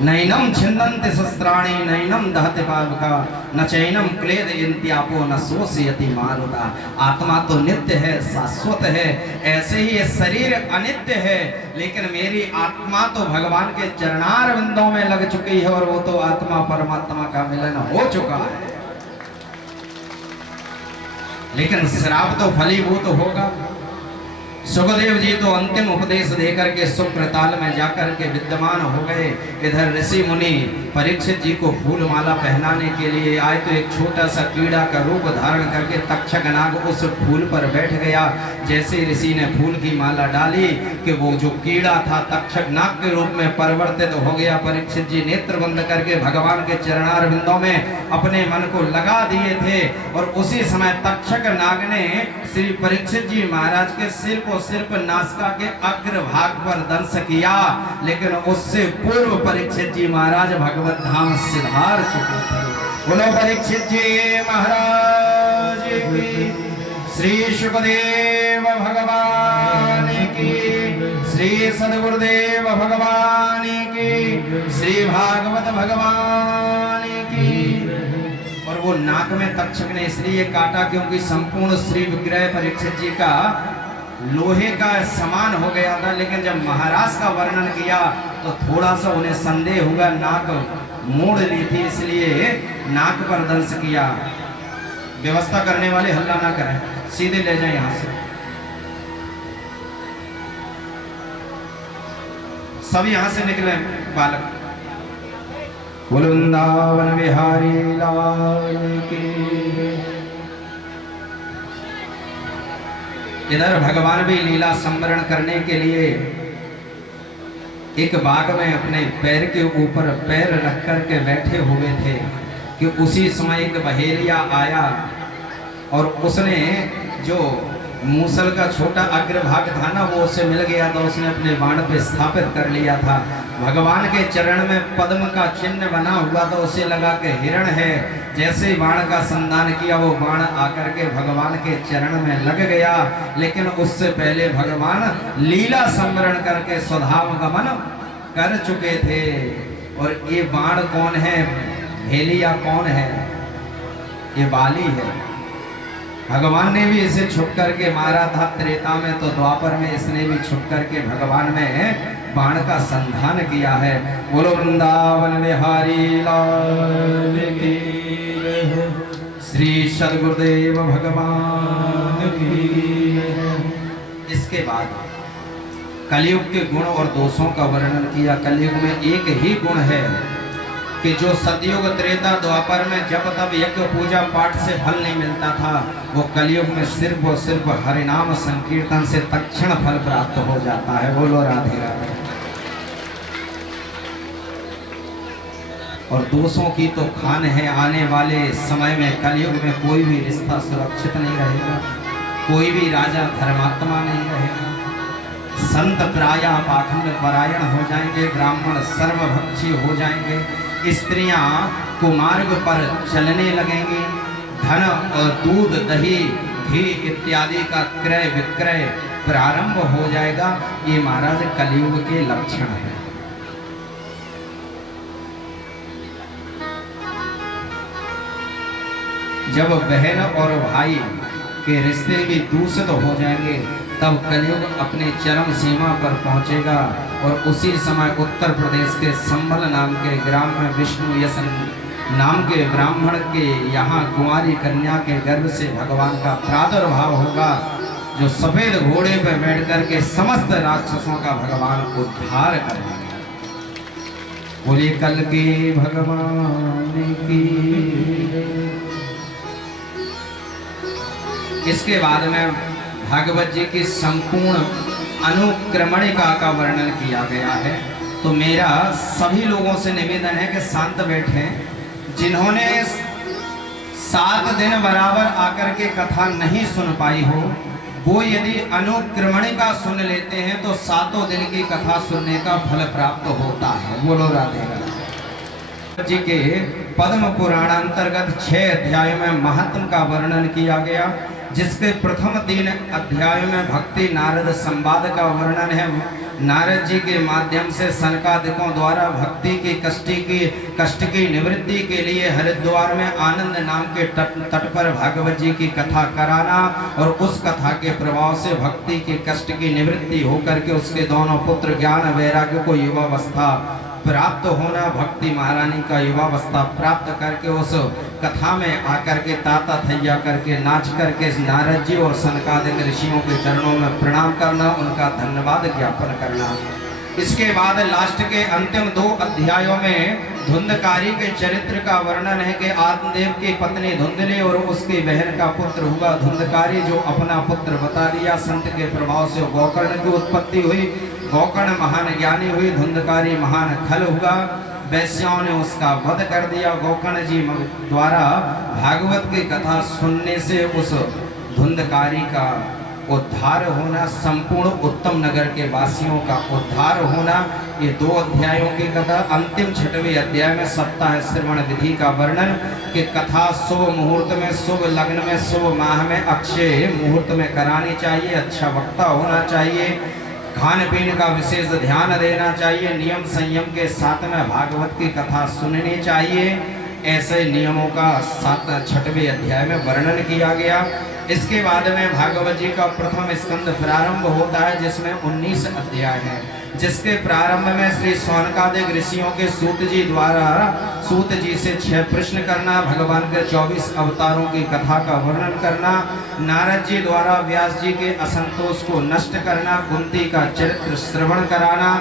नैनम छिन्दन्ति शस्त्राणि नैनम दहति पावका, न चैनम क्लेद इंत्यापो न शोषयति मारुता। आत्मा तो नित्य है, शाश्वत है। ऐसे ही ये शरीर अनित्य है, लेकिन मेरी आत्मा तो भगवान के चरणार बिंदों में लग चुकी है, और वो तो आत्मा परमात्मा का मिलन हो चुका है। लेकिन श्राप तो फलीभूत होगा। सुखदेव जी तो अंतिम उपदेश देकर के शुक्रताल में जाकर के विद्यमान हो गए। इधर ऋषि मुनि परीक्षित जी को फूल माला पहनाने के लिए आए, तो एक छोटा सा कीड़ा का रूप धारण करके तक्षक नाग उस फूल पर बैठ गया। जैसे ऋषि ने फूल की माला डाली कि वो जो कीड़ा था तक्षक नाग के रूप में परिवर्तित हो गया। परीक्षित जी नेत्र बंद करके भगवान के चरणार बिंदों में अपने मन को लगा दिए थे, और उसी समय तक्षक नाग ने श्री परीक्षित जी महाराज के सिर को सिर्फ नासिका के अग्र भाग पर दंश किया। लेकिन उससे पूर्व परीक्षित जी महाराज भगवत धाम सिधार चुके थे। बोलो परीक्षित जी महाराज की, श्री सुखदेव भगवान की, श्री सदगुरुदेव भगवान की, श्री भागवत भगवान की। और वो नाक में तक्षक ने इसलिए काटा क्योंकि संपूर्ण श्री विग्रह परीक्षित जी का लोहे का समान हो गया था। लेकिन जब महाराज का वर्णन किया तो थोड़ा सा उन्हें संदेह हुआ, नाक मोड़ ली थी, इसलिए नाक पर दंश किया। व्यवस्था करने वाले हल्ला ना करें, सीधे ले जाए यहाँ से। सब यहाँ से निकले बालक। वृंदावन बिहारी लाल की। इधर भगवान भी लीला संवरण करने के लिए एक बाग में अपने पैर के ऊपर पैर रख कर के बैठे हुए थे कि उसी समय एक बहेलिया आया और उसने जो मूसल का छोटा अग्रभाग था ना वो उससे मिल गया था, उसने अपने बाण पे स्थापित कर लिया था। भगवान के चरण में पद्म का चिन्ह बना हुआ था, उसे लगा के हिरण है। जैसे ही बाण का संधान किया वो बाण आकर के भगवान के चरण में लग गया, लेकिन उससे पहले भगवान लीला संवरण करके स्वधाम गमन कर चुके थे। और ये बाण कौन है, भेलिया कौन है, ये बाली है। भगवान ने भी इसे छुप करके मारा था त्रेता में, तो द्वापर में इसने भी छुप करके भगवान में बाण का संधान किया है। बोलो वृंदावन बिहारी लाल की, श्री सद्गुरुदेव भगवान की। इसके बाद कलयुग के गुण और दोषों का वर्णन किया। कलयुग में एक ही गुण है कि जो सतयुग त्रेता द्वापर में जब तब यज्ञ पूजा पाठ से फल नहीं मिलता था, वो कलयुग में सिर्फ और सिर्फ हरिनाम संकीर्तन से तत्क्षण फल प्राप्त हो जाता है। बोलो राधे राधे। और दोषों की तो खान है। आने वाले समय में कलयुग में कोई भी रिश्ता सुरक्षित नहीं रहेगा, कोई भी राजा धर्मात्मा नहीं रहेगा। संत प्राया पाखंड परायण हो जाएंगे, ब्राह्मण सर्वभक्षी हो जाएंगे, स्त्रियां कुमार्ग पर चलने लगेंगी, धन और दूध दही घी इत्यादि का क्रय विक्रय प्रारंभ हो जाएगा। ये महाराज कलयुग के लक्षण है। जब बहन और भाई के रिश्ते भी दूषित हो जाएंगे, तब कलयुग अपने चरम सीमा पर पहुंचेगा। और उसी समय उत्तर प्रदेश के संभल नाम के ग्राम में विष्णु यश नाम के ब्राह्मण के यहाँ कुंवारी कन्या के गर्भ से भगवान का प्रादुर्भाव होगा, जो सफेद घोड़े पर बैठ कर के समस्त राक्षसों का भगवान उद्धार करेंगे। बोलिए कल के भगवान की। इसके बाद में भागवत जी की संपूर्ण अनुक्रमणिका का वर्णन किया गया है। तो मेरा सभी लोगों से निवेदन है कि शांत बैठें। जिन्होंने 7 दिन बराबर आकर के कथा नहीं सुन पाई हो, वो यदि अनुक्रमणिका सुन लेते हैं तो 7 दिन की कथा सुनने का फल प्राप्त होता है। बोलो राधे राधे। जी के पद्म पुराण अंतर्गत 6 अध्यायों में महात्म का वर्णन किया गया, जिसके प्रथम 3 अध्याय में भक्ति नारद संवाद का वर्णन है। नारद जी के माध्यम से सनकादिकों द्वारा भक्ति की कष्ट की निवृत्ति के लिए हरिद्वार में आनंद नाम के तट पर भागवत जी की कथा कराना, और उस कथा के प्रभाव से भक्ति के कष्ट की निवृत्ति होकर के उसके दोनों पुत्र ज्ञान वैराग्य को युवावस्था प्राप्त होना, भक्ति महारानी का युवावस्था प्राप्त करके उस कथा में आकर के ताता थैया करके नाच करके नारद जी और सनकादिक ऋषियों के चरणों में प्रणाम करना, उनका धन्यवाद ज्ञापन करना। इसके बाद लास्ट के अंतिम 2 अध्यायों में धुंधकारी के चरित्र का वर्णन है कि आत्मदेव की पत्नी धुंधली और उसकी बहन का पुत्र हुआ धुंधकारी, जो अपना पुत्र बता दिया। संत के प्रभाव से गोकर्ण की उत्पत्ति हुई, गोकर्ण महान ज्ञानी हुई, धुंधकारी महान खल हुआ। वैश्याओं ने उसका वध कर दिया। गोकर्ण जी द्वारा भागवत की कथा सुनने से उस धुंधकारी का उद्धार होना, संपूर्ण उत्तम नगर के वासियों का उद्धार होना, ये 2 अध्यायों की कथा। अंतिम 6वें अध्याय में सप्ताह श्रवण विधि का वर्णन कि कथा शुभ मुहूर्त में, शुभ लग्न में, शुभ माह में, अक्षय मुहूर्त में करानी चाहिए। अच्छा वक्ता होना चाहिए, खान पीन का विशेष ध्यान देना चाहिए, नियम संयम के साथ में भागवत की कथा सुननी चाहिए। ऐसे नियमों का 6वें अध्याय में वर्णन किया गया। इसके बाद में भागवत जी का प्रथम स्कंद प्रारंभ होता है, जिसमें 19 अध्याय है, जिसके प्रारंभ में श्री सौनकादिक ऋषियों के सूत जी द्वारा सूत जी से 6 प्रश्न करना, भगवान के 24 अवतारों की कथा का वर्णन करना, नारद जी द्वारा व्यास जी के असंतोष को नष्ट करना, कुंती का चरित्र श्रवण कराना,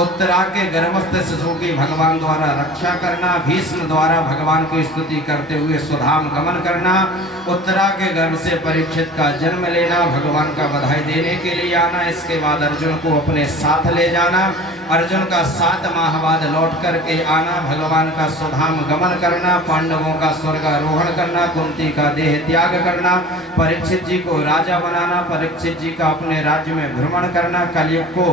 उत्तरा के गर्भस्थ शिशु की भगवान द्वारा रक्षा करना, भीष्म द्वारा भगवान की स्तुति करते हुए स्वधाम गमन करना, उत्तरा के गर्भ से परीक्षित का जन्म लेना, भगवान का बधाई देने के लिए आना, इसके बाद अर्जुन को अपने साथ ले जाना, अर्जुन का 7 माह बाद लौट करके आना, भगवान का स्वधाम गमन करना, पांडवों का स्वर्गारोहण करना, कुंती का देह त्याग करना, परीक्षित जी को राजा बनाना, परीक्षित जी का अपने राज्य में भ्रमण करना, कलयुग को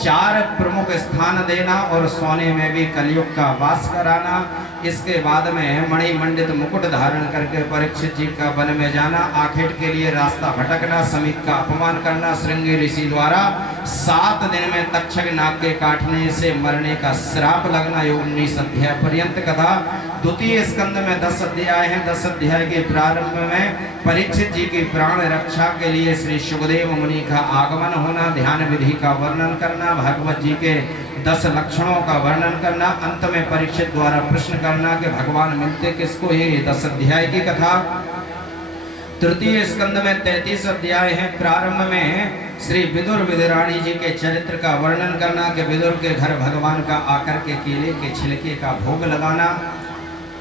4 प्रमुख स्थान देना और सोने में भी कलयुग का वास कराना। इसके बाद में मणिमंडित मुकुट धारण करके परीक्षित जी का वन में जाना, आखेट के लिए रास्ता भटकना, समीप का अपमान करना, श्रृंगी ऋषि द्वारा 7 दिन में तक्षक नाग के काटने से मरने का श्राप लगना। ये 19 अध्याय पर्यंत कथा। द्वितीय स्कंद में 10 अध्याय हैं। 10 अध्याय के प्रारंभ में परीक्षित जी की प्राण रक्षा के लिए श्री सुखदेव मुनि का आगमन होना, ध्यान विधि का वर्णन करना, भागवत जी के 10 लक्षणों का वर्णन करना, अंत में परीक्षित द्वारा प्रश्न करना कि भगवान मिलते किसको। ये 10 अध्याय की कथा। तृतीय स्कंद में 33 अध्याय हैं। प्रारंभ में श्री विदुर विदुराणी जी के चरित्र का वर्णन करना कि विदुर के घर भगवान का आकर के केले के छिलके का भोग लगाना,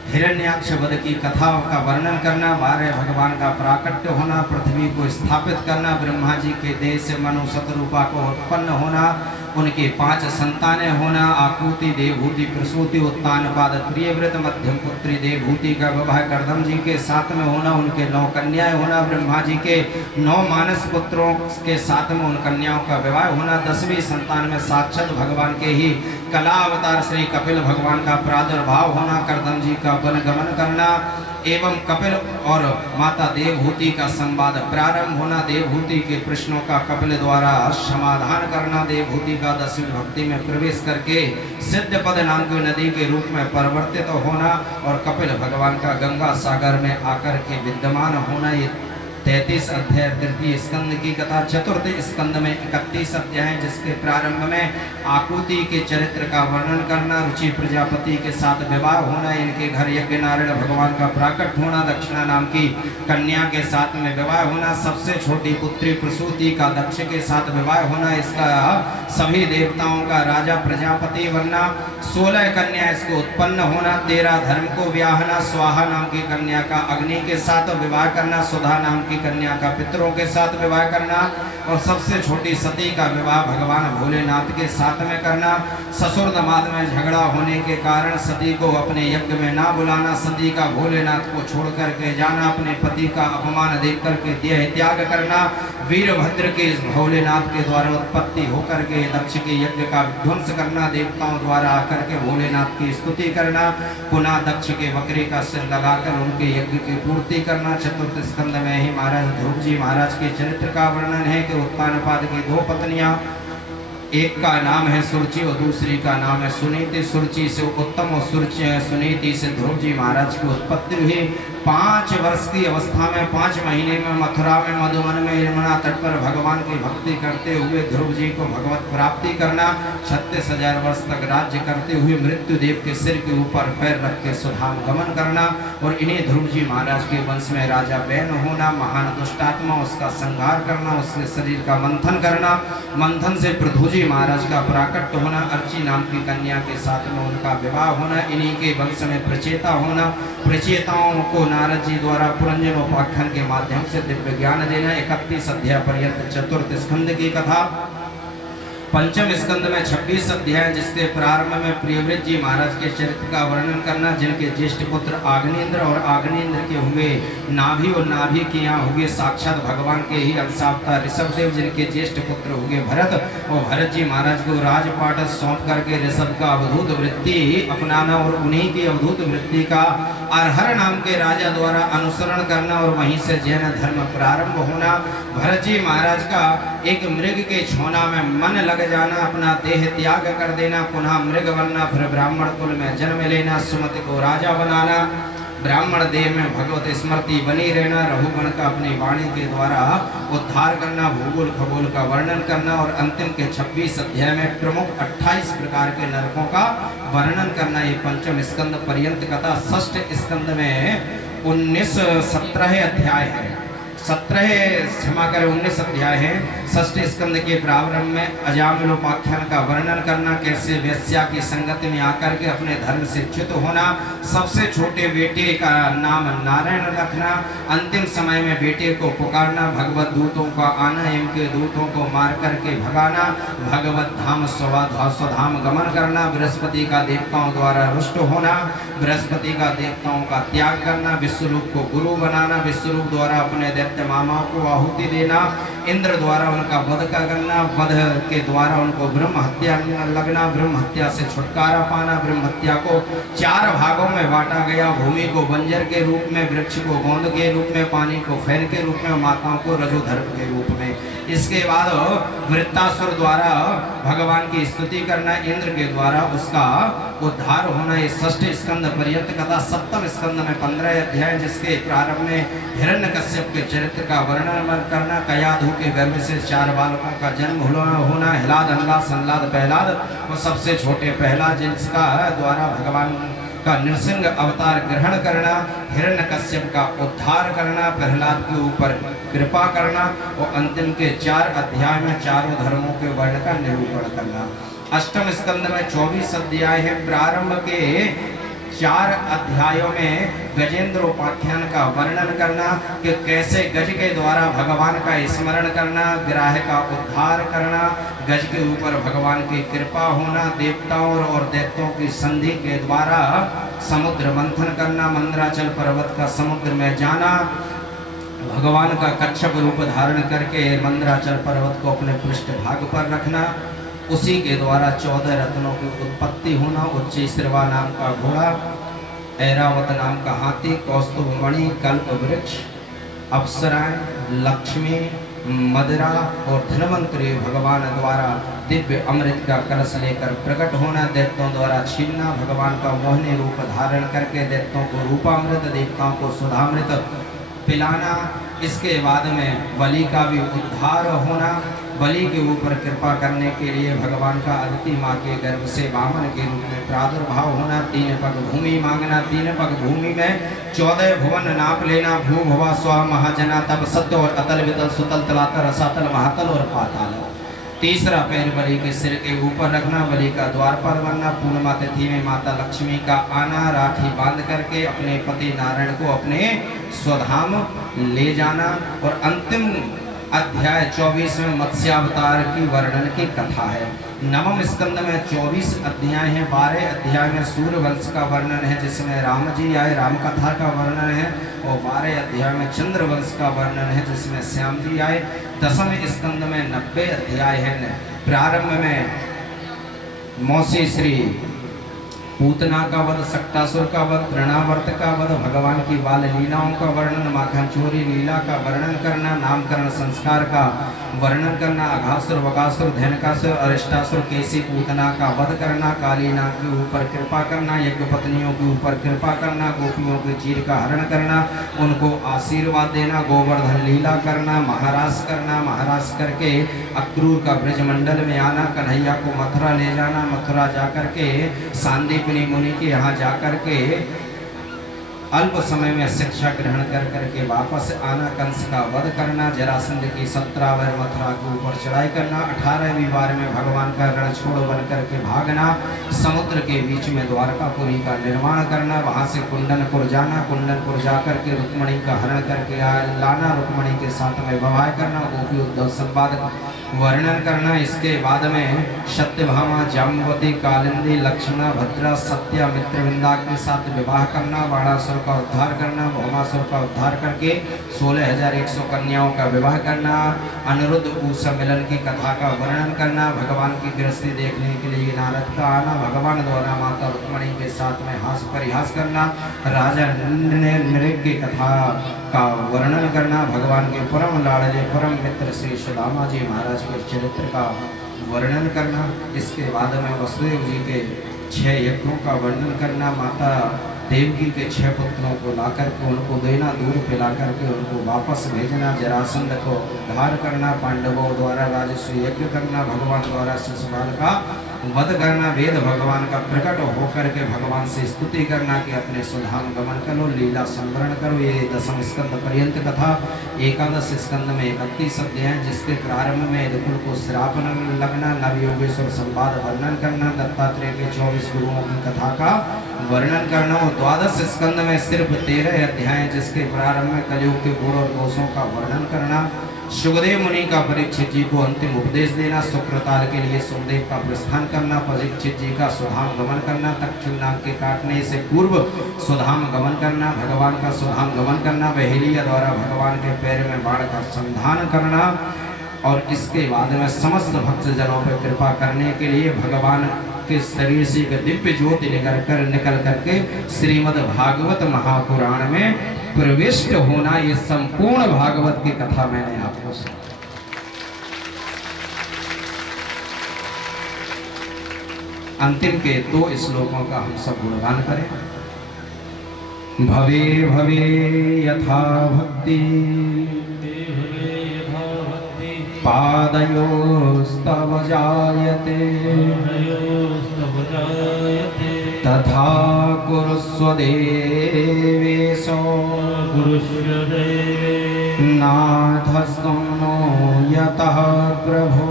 हिरण्याक्ष वध की कथा का वर्णन करना, 12 भगवान का प्राकट्य होना, पृथ्वी को स्थापित करना, ब्रह्मा जी के देह से मनु शतरूपा को उत्पन्न होना, उनके 5 संतानें होना, आकुति देवभूति प्रसूति उत्तानपाद प्रियव्रत मध्यम पुत्री देवभूति का विवाह कर्दम जी के साथ में होना, उनके 9 कन्याएं होना, ब्रह्मा जी के 9 मानस पुत्रों के साथ में उन कन्याओं का विवाह होना, 10वीं संतान में साक्षात भगवान के ही कला अवतार श्री कपिल भगवान का प्रादुर्भाव होना, कर्दम जी का वन गमन करना एवं कपिल और माता देवभूति का संवाद प्रारंभ होना, देवभूति के प्रश्नों का कपिल द्वारा समाधान करना, देवभूति का 10वीं भक्ति में प्रवेश करके सिद्धपद नाम की नदी के रूप में परिवर्तित होना और कपिल भगवान का गंगा सागर में आकर के विद्यमान होना। ये 33 अध्याय तृतीय स्कंद की कथा। चतुर्थ स्कंद में 31 अध्याय जिसके प्रारंभ में आकुति के चरित्र का वर्णन करना, रुचि प्रजापति के साथ विवाह होना, इनके घर यज्ञ नारायण भगवान का प्राकट होना, दक्षिणा नाम की कन्या के साथ में विवाह होना, सबसे छोटी पुत्री प्रसूति का दक्ष के साथ विवाह होना, इसका सभी देवताओं का राजा प्रजापति बनना, 16 कन्या इसको उत्पन्न होना, 13 धर्म को ब्याहना, स्वाहा नाम की कन्या का अग्नि के साथ विवाह करना, सुधा नाम की कन्या का पितरों के साथ विवाह करना और सबसे छोटी सती का विवाह भगवान भोलेनाथ के साथ में करना। ससुर दामाद में झगड़ा होने के कारण सती को अपने यज्ञ में ना बुलाना, सती का भोलेनाथ को छोड़ करके जाना, अपने पति का अपमान देख करके देह त्याग करना, वीरभद्र के इस भोलेनाथ के द्वारा उत्पत्ति होकर के दक्ष के यज्ञ का विध्वंस करना, देवताओं द्वारा आकर के भोलेनाथ की स्तुति करना, पुनः दक्ष के बकरी का सिर लगाकर उनके यज्ञ की पूर्ति करना। चतुर्थ स्कंद में ही महाराज ध्रुव जी महाराज के चरित्र का वर्णन है कि उत्तानपाद की 2 पत्नियां, एक का नाम है सुरुचि और दूसरी का नाम है सुनीति। सुरुचि से उत्तम और सुनीति से ध्रुव जी महाराज की उत्पत्ति हुई। 5 वर्ष की अवस्था में 5 महीने में मथुरा में मधुवन में यमुना तट पर भगवान की भक्ति करते हुए ध्रुव जी को भगवत प्राप्ति करना, 36,000 वर्ष तक राज्य करते हुए मृत्यु देव के सिर के ऊपर पैर रख के सुधाम गमन करना और इन्हीं ध्रुव जी महाराज के वंश में राजा बैन होना, महान दुष्टात्मा उसका संहार करना, उसके शरीर का मंथन करना, मंथन से पृथु जी महाराज का प्राकट्य होना, अर्ची नाम की कन्या के साथ में उनका विवाह होना, इन्हीं के वंश में प्रचेता होना, प्रचेताओं को नारद जी द्वारा पुरंजन उपाख्यान के माध्यम से दिव्य ज्ञान देना। 31 अध्याय पर्यंत चतुर्थ स्कंद की कथा। पंचम स्कंद में 26 अध्याय जिसके प्रारंभ में प्रियव्रत जी महाराज के चरित्र का वर्णन करना, जिनके ज्येष्ठ पुत्र आग्नेन्द्र और आग्नेन्द्र के हुए नाभि और नाभि के यहाँ हुए साक्षात भगवान के ही अंशावतार ऋषभदेव, जिनके ज्येष्ठ पुत्र हुए भरत और भरत जी महाराज को राजपाट सौंप करके ऋषभ का अवधूत वृत्ति अपनाना और उन्हीं की अवधूत वृत्ति का अरहर नाम के राजा द्वारा अनुसरण करना और वहीं से जैन धर्म प्रारंभ होना। भरत जी महाराज का एक मृग के छोना में मन लग जाना, अपना देह त्याग कर देना, पुनः मृग बनना, फिर ब्राह्मण कुल में जन्म लेना, सुमति को राजा बनाना, ब्राह्मण देह में भगवत स्मृति बनी रहना, रघुगण का अपनी वाणी के द्वारा उद्धार करना, भूगोल खगोल का वर्णन करना और अंतिम के 26 अध्याय में प्रमुख 28 प्रकार के नरकों का वर्णन करना। ये पंचम स्कंद पर्यंत कथा। षष्ठ स्कंद में 17 अध्याय है। 17 क्षमा करें 19 अध्याय है। षष्ठ स्कंद के प्रारंभ में अजामिलोपाख्यान का वर्णन करना, कैसे वेश्या की संगति में आकर के अपने धर्म से च्युत होना, सबसे छोटे बेटे का नाम नारायण रखना, अंतिम समय में बेटे को पुकारना, भगवत दूतों का आना, इनके दूतों को मार करके भगाना, भगवत धाम स्वधाम गमन करना, बृहस्पति का देवताओं द्वारा रुष्ट होना, बृहस्पति का देवताओं का त्याग करना, विश्वरूप को गुरु बनाना, विश्वरूप द्वारा अपने दैत्य मामाओं को आहुति देना, इंद्र द्वारा उनका वध करना, वध के द्वारा उनको ब्रह्म हत्या लगना, ब्रह्म हत्या से छुटकारा पाना। ब्रह्म हत्या को 4 भागों में बांटा गया, भूमि को बंजर के रूप में, वृक्ष को गोंद के रूप में, पानी को फैन के रूप में, माताओं को रजोधर्म के रूप में। इसके बाद वृत्तासुर द्वारा भगवान की स्तुति करना, इंद्र के द्वारा उसका उद्धार होना। ये षष्ठ स्कंद पर्यंत कथा। सप्तम स्कंद में 15 अध्याय, जिसके प्रारंभ में हिरण्यकश्यप के चरित्र का वर्णन करना, कयाधु के गर्भ से 4 बालकों का जन्म होना, हिलाद, अनलाद, संलाद, प्रहलाद और सबसे छोटे प्रहलाद, जिसका द्वारा भगवान का नृसिंह अवतार ग्रहण करना, हिरण्यकश्यप का उद्धार करना, प्रहलाद के ऊपर कृपा करना और अंतिम के 4 अध्याय में चारों धर्मों के वर्ण का निरूपण करना। अष्टम स्कंद में 24 अध्याय है। प्रारंभ के 4 अध्यायों में गजेंद्रोपाख्यान का वर्णन करना, कि कैसे गज के द्वारा भगवान का स्मरण करना, ग्राह का उद्धार करना, गज के ऊपर भगवान की कृपा होना, देवताओं और दैत्यों की संधि के द्वारा समुद्र मंथन करना, मंदराचल पर्वत का समुद्र में जाना, भगवान का कच्छप रूप धारण करके मंदराचल पर्वत को अपने पृष्ठ भाग पर रखना, उसी के द्वारा 14 रत्नों की उत्पत्ति होना, उच्चैश्रवा नाम का घोड़ा, ऐरावत नाम का हाथी, कौस्तुभ मणि, कल्प वृक्ष, अप्सराएं, लक्ष्मी, मदिरा और धनवंतरी भगवान द्वारा दिव्य अमृत का कलश लेकर प्रकट होना, दैत्यों द्वारा छीनना, भगवान का मोहनी रूप धारण करके दैत्यों को रूपामृत, देवताओं को सुधामृत पिलाना। इसके बाद में बलि का भी उद्धार होना, बलि के ऊपर कृपा करने के लिए भगवान का अदिति माँ के गर्भ से वामन के रूप में प्रादुर्भाव होना, 3 पग भूमि मांगना, 3 पग भूमि में 14 भुवन नाप लेना, भू भुवा स्व महाजना, तब सत्य और अतल वितल सुतल तलातल रसातल महातल और पाताल। तीसरा पैर बलि के सिर के ऊपर रखना, बलि का द्वारपाल बनना, पूर्णिमा तिथि में माता लक्ष्मी का आना, राखी बांध करके अपने पति नारायण को अपने स्वधाम ले जाना। और अंतिम अध्याय 24 में मत्स्यावतार की वर्णन की कथा है। नवम स्कंद में 24 अध्याय हैं। 12 अध्याय में सूर्य वंश का वर्णन है, जिसमें राम जी आए, राम कथा का वर्णन है। और 12 अध्याय में चंद्र वंश का वर्णन है, जिसमें श्याम जी आए। 10वें स्कंद में 90 अध्याय है। प्रारंभ में मौसी श्री पूतना का वध, सक्टासुर का वध, तृणावर्त का वध, भगवान की बाल लीलाओं का वर्णन, माखन चोरी लीला का वर्णन करना, नामकरण संस्कार का वर्णन करना, अघासुर, वकासुर, धैनकासुर, अरिष्टासुर, केसी पूतना का वध करना, काली नाग के ऊपर कृपा करना, यज्ञ पत्नियों के ऊपर कृपा करना, गोपियों के चीर का हरण करना, उनको आशीर्वाद देना, गोवर्धन लीला करना, महाराज करना, महाराज करके अक्रूर का ब्रजमंडल में आना, कन्हैया को मथुरा ले जाना, मथुरा जाकर के सांदीपनी मुनि के यहाँ जाकर के अल्प समय में शिक्षा ग्रहण कर करके वापस आना, कंस का वध करना, जरासंध की 17 बार मथुरा के ऊपर चढ़ाई करना, 18वीं बार में भगवान का रणछोड़ बन करके भागना, समुद्र के बीच में द्वारकापुरी का निर्माण करना, वहां से कुंडनपुर जाना, कुंडनपुर जाकर के रुक्मणी का हरण करके लाना, रुक्मणी के साथ में विवाह करना, गोपी उद्धव संवाद वर्णन करना। इसके बाद में सत्यभामा, जाम्बवती, कालिंदी, लक्ष्मणा, भद्रा, सत्या, मित्रविंदा के साथ विवाह करना, बाणासुर का उद्धार करना, भौमासुर का उद्धार करके 16,100 कन्याओं का विवाह करना, अनिरुद्ध उषा मिलन की कथा का वर्णन करना, भगवान की गृहस्थी देखने के लिए नारद का आना, भगवान द्वारा माता रुक्मणी के साथ में हास परिहास करना, राजा नृग की कथा का वर्णन करना, भगवान के परम लाडले परम मित्र श्री सुदामा जी महाराज के चरित्र का वर्णन करना। इसके बाद में वसुदेव जी के 6 यज्ञों का वर्णन करना, माता देवकी के 6 पुत्रों को लाकर के उनको देना, दूध पिला करके उनको वापस भेजना, जरासंध को उद्धार करना, पांडवों द्वारा राजस्व यज्ञ करना, भगवान द्वारा शिशुपाल का वध करना, वेद भगवान का प्रकट होकर के भगवान से स्तुति करना कि अपने सुधाम गमन करो, लीला संवरण करो। ये 10वें स्कंद पर्यंत कथा। 11 स्कंद में 31 अध्याय, जिसके प्रारंभ में यदुकुल को श्राप लगना, नवयोगेश्वर संवाद वर्णन करना, दत्तात्रेय के 24 गुरुओं की कथा का वर्णन करना। और 12 स्कंद में सिर्फ 13 अध्याय, जिसके प्रारंभ में कलयुग के गुण और दोषों का वर्णन करना, सुखदेव मुनि का परीक्षित जी को अंतिम उपदेश देना, शुक्रताल के लिए सुखदेव का प्रस्थान करना, परीक्षित जी का सुधाम गमन करना, तक्षुनाग के काटने से पूर्व सुधाम गमन करना, भगवान का सुधाम गमन करना, बहेलिया द्वारा भगवान के पैर में बाण का संधान करना। और इसके बाद में समस्त भक्त जनों पर कृपा करने के लिए भगवान के शरीर से एक दिव्य ज्योति निकल करके श्रीमद् भागवत महापुराण में प्रविष्ट होना। ये संपूर्ण भागवत की कथा मैंने आपको सुनाई। अंतिम के 2 श्लोकों का हम सब गुणगान करें। भवे भवे यथा भक्ति पादयोस्तव जायते तथा कुरुष्व देवेशो नाथस्तनो यतः प्रभो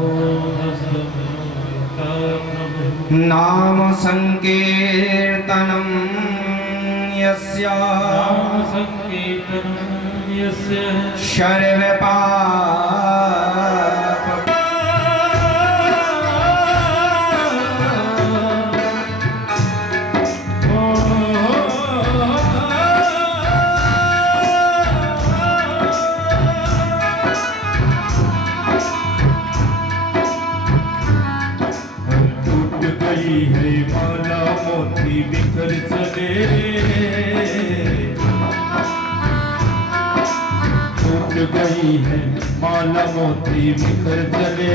नाम संकीर्तनं यस्य सर्वपाप है माला मोती बिखर चले, टूट गई है माला मोती बिखर चले,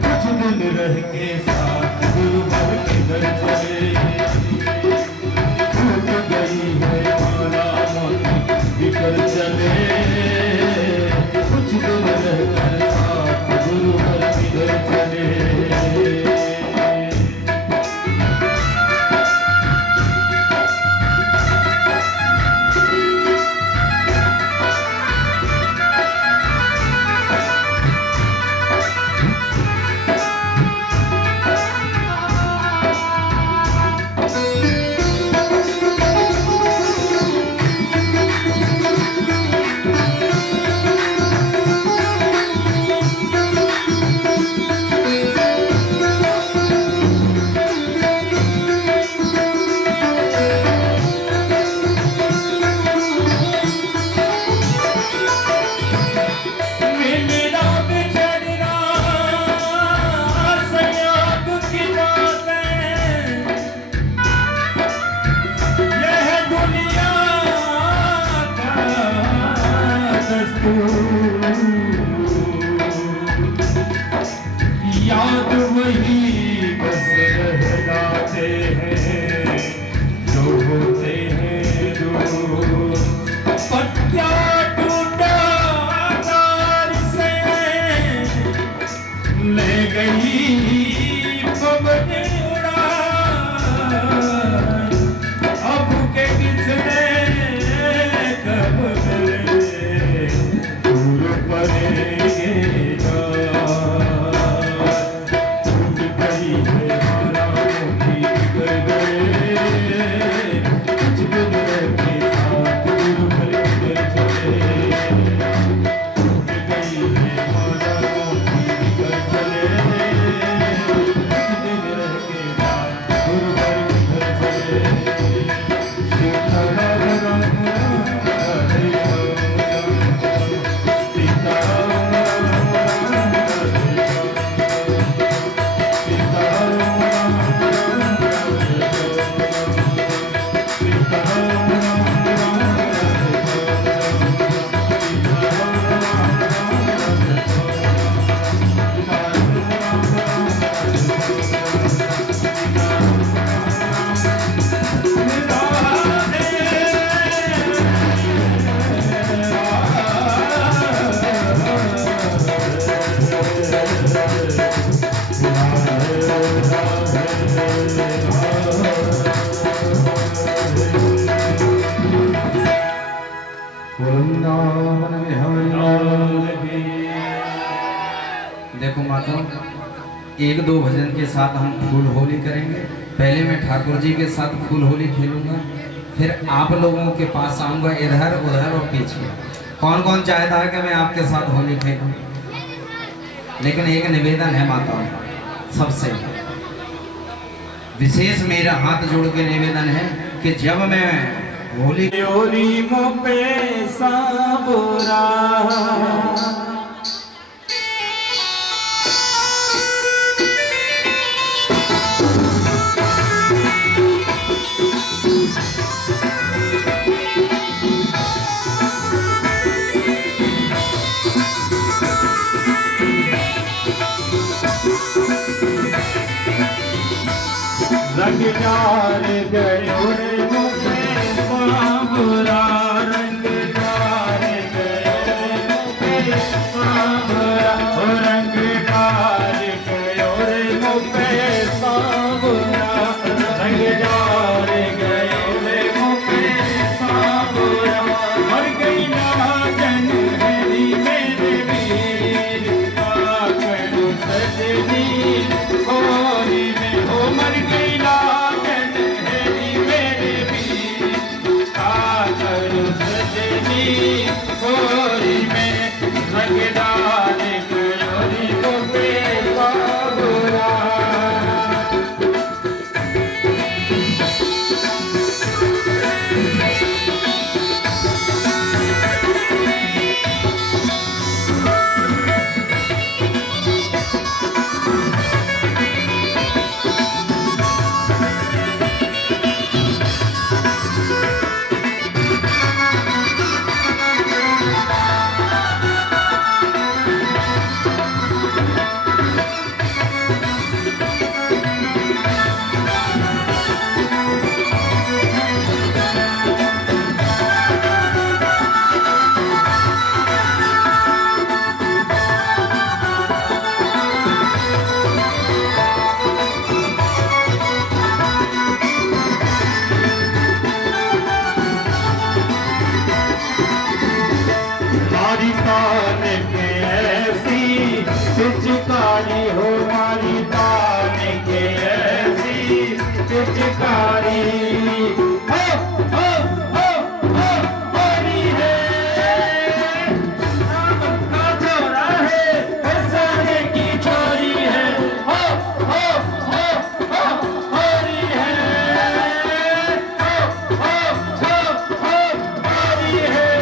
कुछ दिन रह के साथ गुरुवर किधर चले। टूट गई है माला मोती बिखर चले, कुछ दिन रह कर साथ गुरुवर किधर चले। देखो माता, एक दो भजन के साथ हम फूल होली करेंगे। पहले मैं ठाकुर जी के साथ फूल होली खेलूंगा, फिर आप लोगों के पास आऊंगा, इधर उधर और पीछे। कौन कौन चाहता है कि मैं आपके साथ होली खेलूं? लेकिन एक निवेदन है माताओं, सबसे विशेष मेरा हाथ जोड़ के निवेदन है कि जब मैं होली मुँह पे साबुरा रंग डाल गयो रे मुँह पे साबुरा, रंग डाल गयो रे मुँह पे साबुरा, रंग डाल गयो रे मुँह पे साबुरा, रंग डाल गयो रे मुँह पे साबुरा। मर गई नागन हरी मेरे वीर, का करूं सजनी होली में, हो मर गई होली में, रंग डाल गयो रे मुँह पे साबुरा। मारी तान के ऐसी पिचकारी हो, मारी तान के ऐसी पिचकारी हो हो हो हो होली है, नाम का छोरा है फसाने की छोरी है, हो हो हो हो होली है, हो हो हो हो होली है।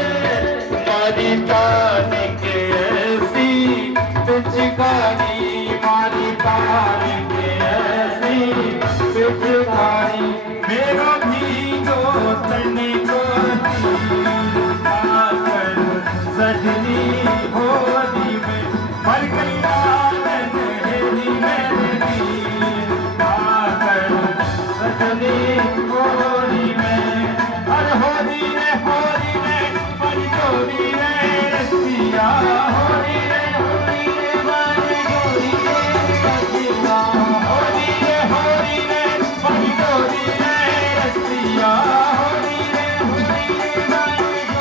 मारी तान के ऐसी पिचकारी, मारी तान के ऐसी पिचकारी, मेरा भीगो तन को सजनी होली में, मर गई नागन हेरी मेरी, सजनी होली में, अरे होली रे बड़ी गोरी रे रसिया, होली रे बड़ी गोरी रे रसिया, होली रे बड़ी गोरी रे रसिया, होली रे बड़ी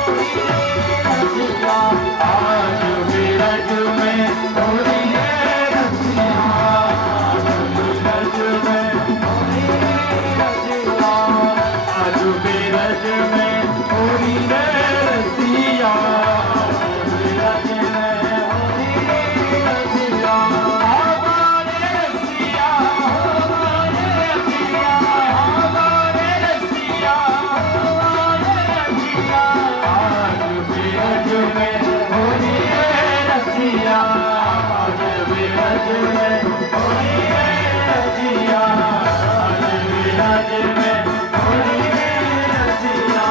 गोरी रे रसिया। आज बिरज में होली रे रसिया, आज बिरज में होली रे रसिया, आज बिरज में होली रे रसिया, बिरज में होली रे रसिया, हमारे रसिया, हमारे रसिया, हमारे रसिया, हमारे रसिया। आज बिरज में होली रे रसिया, आज बिरज में होली रे रसिया, आज बिरज में होली रे रसिया।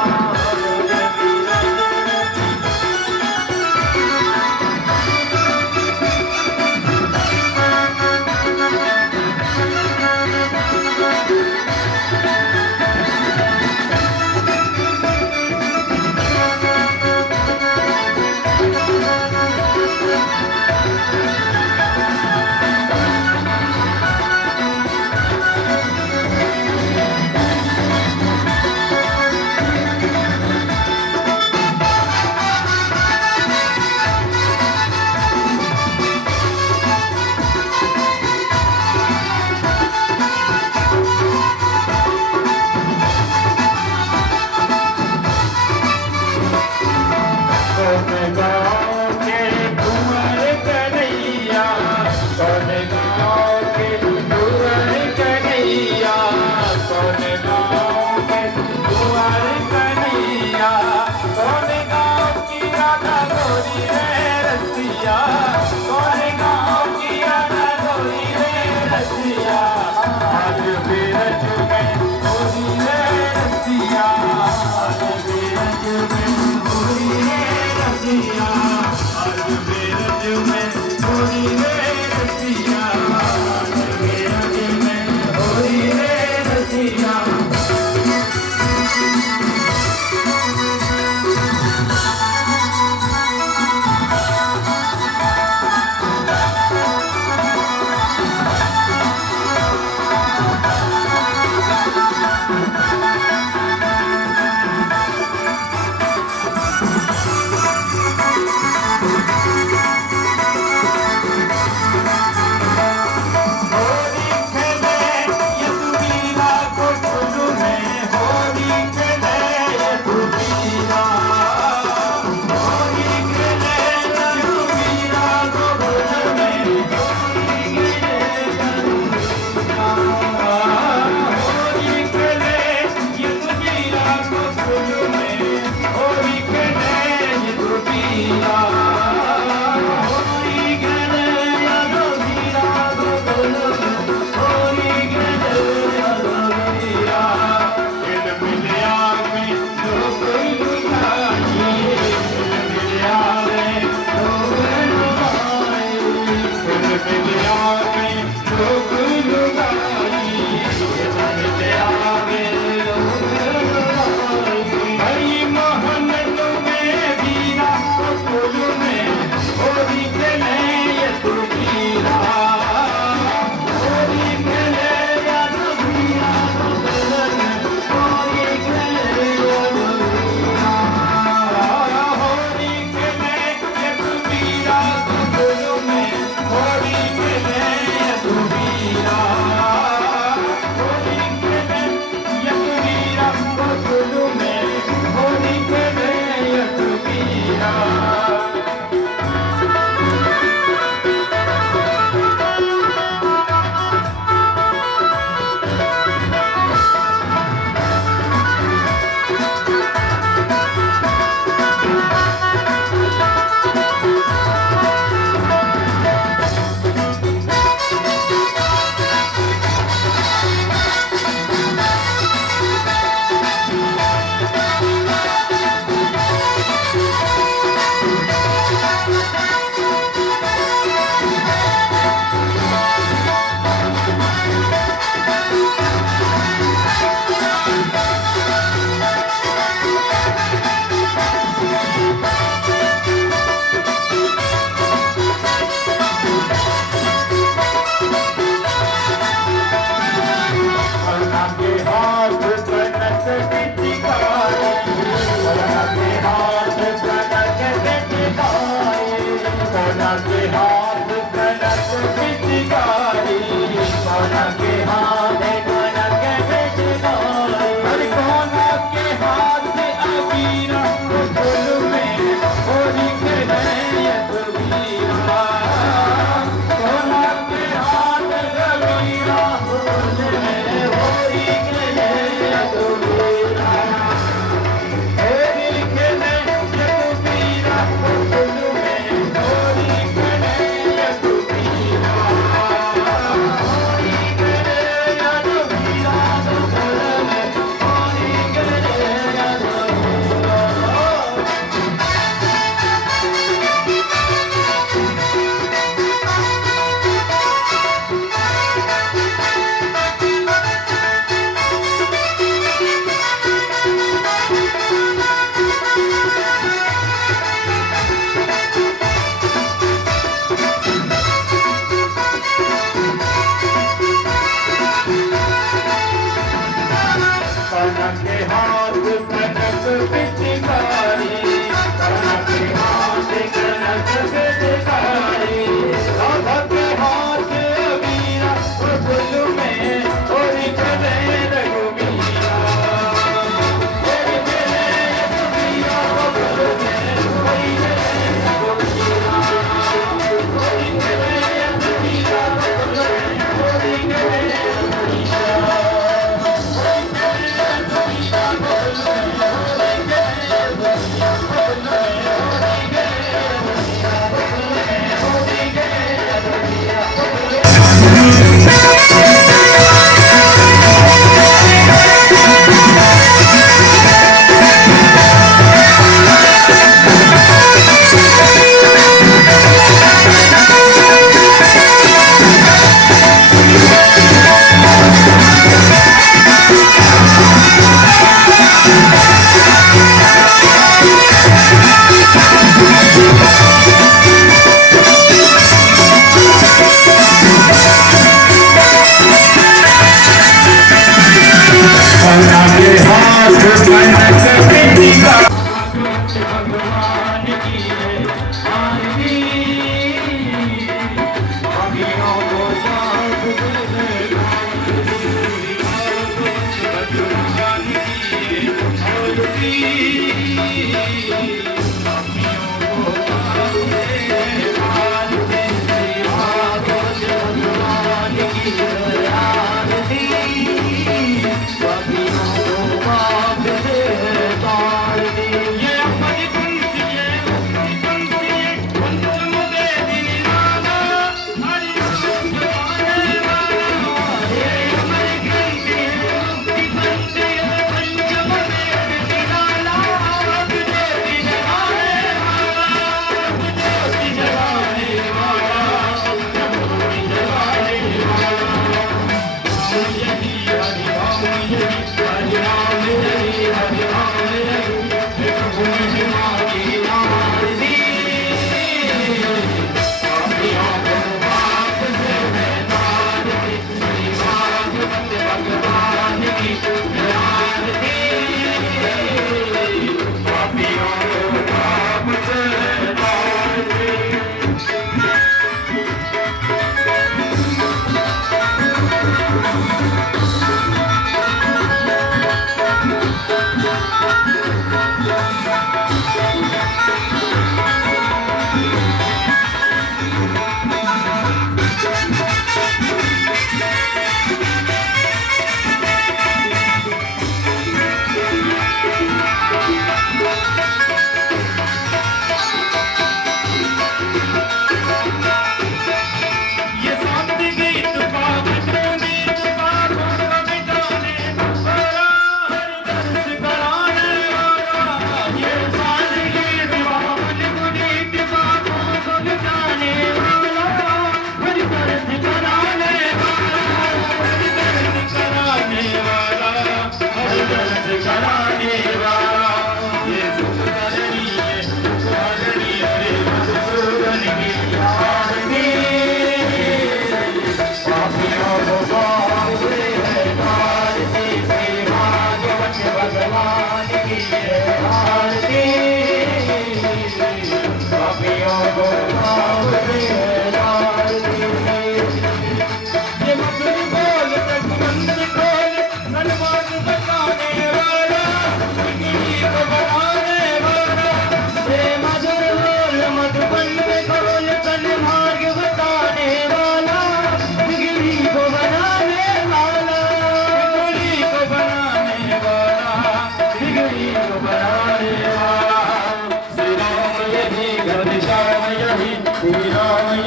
होरी रे रसिया जगे रज में होरी रे रसिया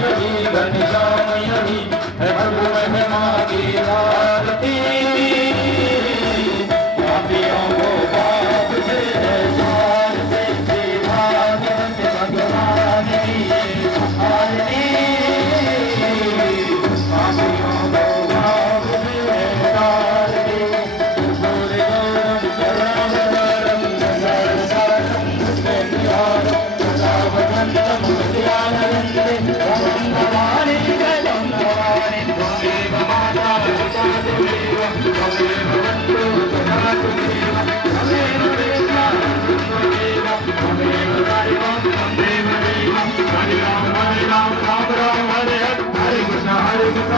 यही घनश्याम यही है प्रभु महिमा की आरती पापियों को पाप से संसार से भागवत भगवान की आरती पापियों को पाप से तारती सूर्य गौरम चरम नगरसारम मुस्लिम प्रतापवंतम विद्यानंदे भवानी गलम भवानी त्वमेव माता पिता त्वमेव त्वमेव बन्धु सखा त्वमेव त्वमेव देवता त्वमेव त्वमेव दैवं त्वमेव देवं हरे राम राम राम हरे हरे कृष्ण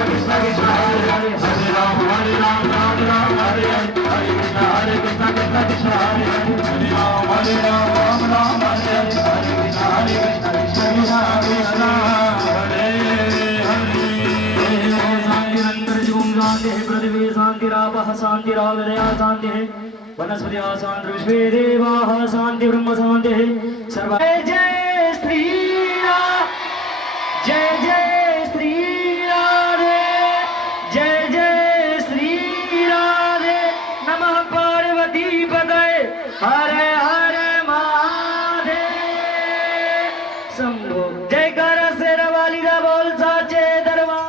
कृष्ण कृष्ण हरे हरे हरे राम राम हरे हरे हरे कृष्ण कृष्ण हरे हरे हरे राम राम हरे हरे हरे कृष्ण कृष्ण कृष्ण हरे हरे शांतिरंतरिजों शांति पृथ्वी शांतिरापः शांतिराविदया शांति वनस्पतिः शांति विश्वे देवाः शांति ब्रह्म शांति सर्व जय जय श्री राम जय जय श्री राधे जय जय श्री राधे नमः पार्वती पतये हरे हरे महादेव शंभो जयकारा शेरा वाली दा बोल साचे दरबार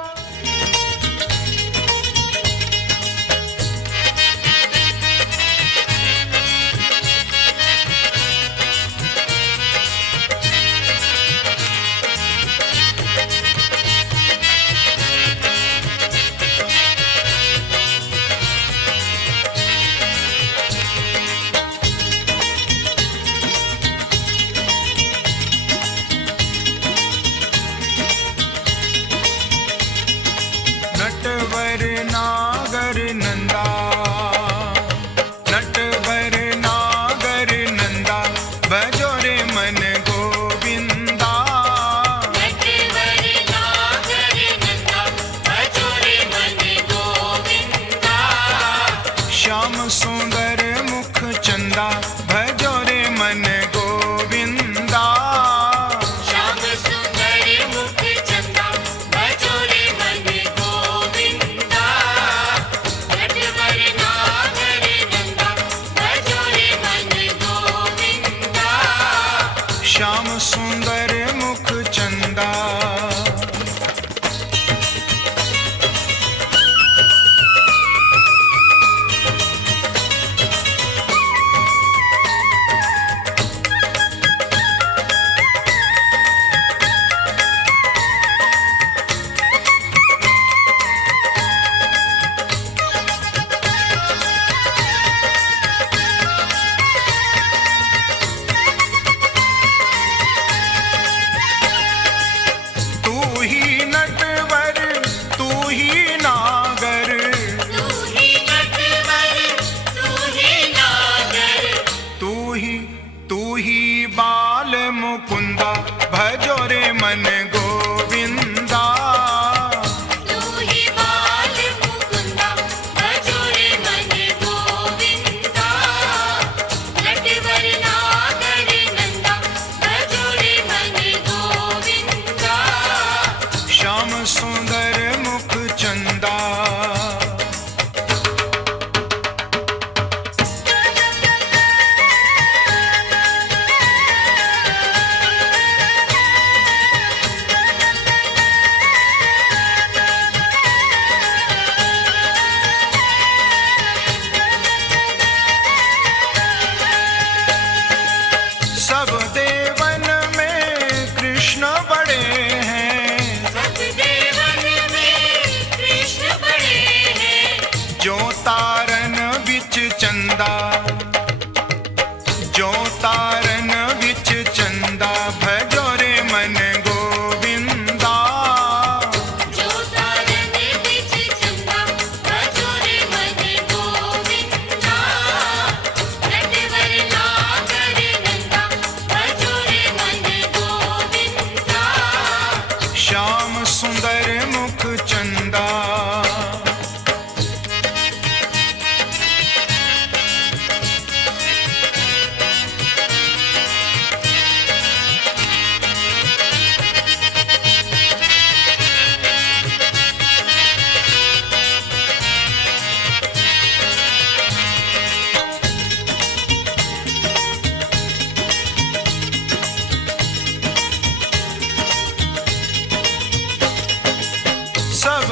नटवर नागर नंदा नटवर नागर नंदा भजो रे मन गोविंदा नटवर नागर नंदा भजो रे मन गोविंदा श्याम सुंदर मुख चंदा भजो रे मन गोविंदा श्याम सुंदर मुख चंदा भजो रे मन गोविंदा नटवर नागर नंदा भजो रे मन गोविंदा श्याम सुंदर मुख चंदा तू ही नटवर तू ही नागर तू ही नटवर तू ही नागर तू ही बाल मुकुंदा भजो रे मन गोविंदा तू ही बाल मुकुंदा भजो रे मन गोविंदा नटवर नागर नंदा भजो रे मन गोविंदा श्याम सुंदर मुख चंदा सब देवन में कृष्ण बड़े हैं सब देवन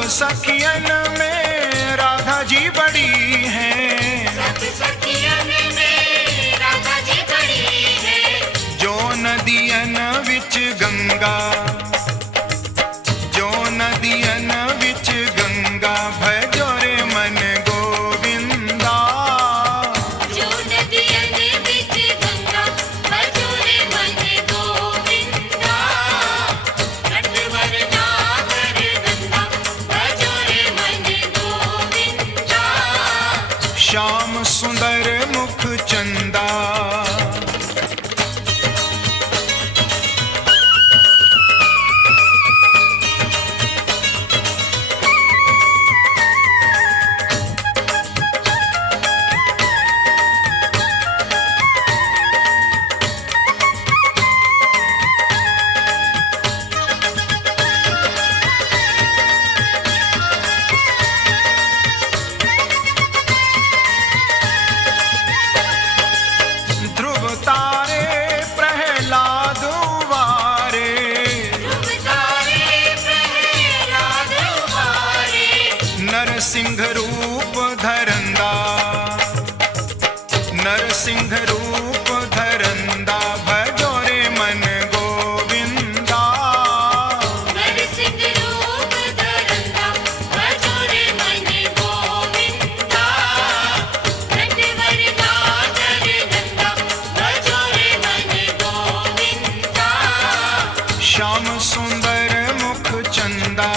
सखियन में राधा जी बड़ी हैं, सब सखियन में राधा जी बड़ी है। जो नदियन विच गंगा, जो नदियन विच गंगा भजो रे मन गोविंदा। जो नदियन बिच गंगा भजो रे मन गोविंदा। नटवर नागर गंगा भजो रे मन गोविंदा। श्याम सुंदर मुख चंदा, ध्रुव तारे प्रहलाद वारे, ध्रुव तारे प्रहलाद वारे। नरसिंह रूप धरंदा, नरसिंह रूप धरंदा भजो रे मन गोविंदा। नरसिंह रूप धरंदा भजो रे मन गोविंदा। नटवर नागर गंगा भजो रे मन गोविंदा। श्याम सुंदर मुख चंदा,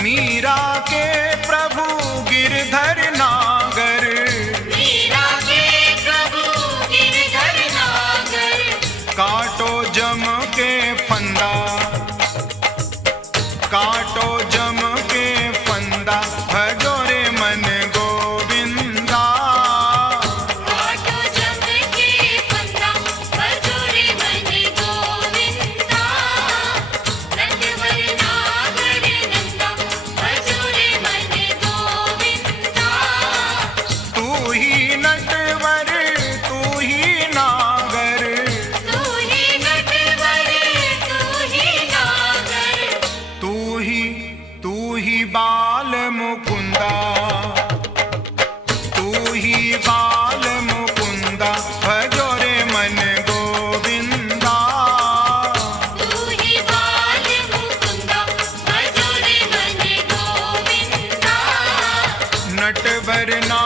मीरा के प्रभु गिरधर नागर, मीरा के प्रभु गिरधर नागर। काटो जम के फंदा, काटो जम के फंदा भजो रे मन गोविंदा। काटो जम के फंदा भजो रे मन गोविंदा। नटवर नागर गंगा भजो रे मन गोविंदा। तू ही नटवर, तू ही नागर, तू ही नटवर तू ही नागर। तू ही बाल मुकुंदा, तू ही बाल मुकुंदा भजो रे मन गोविंदा। तू ही बाल मुकुंदा भजो रे मन गोविंदा। नटवर ना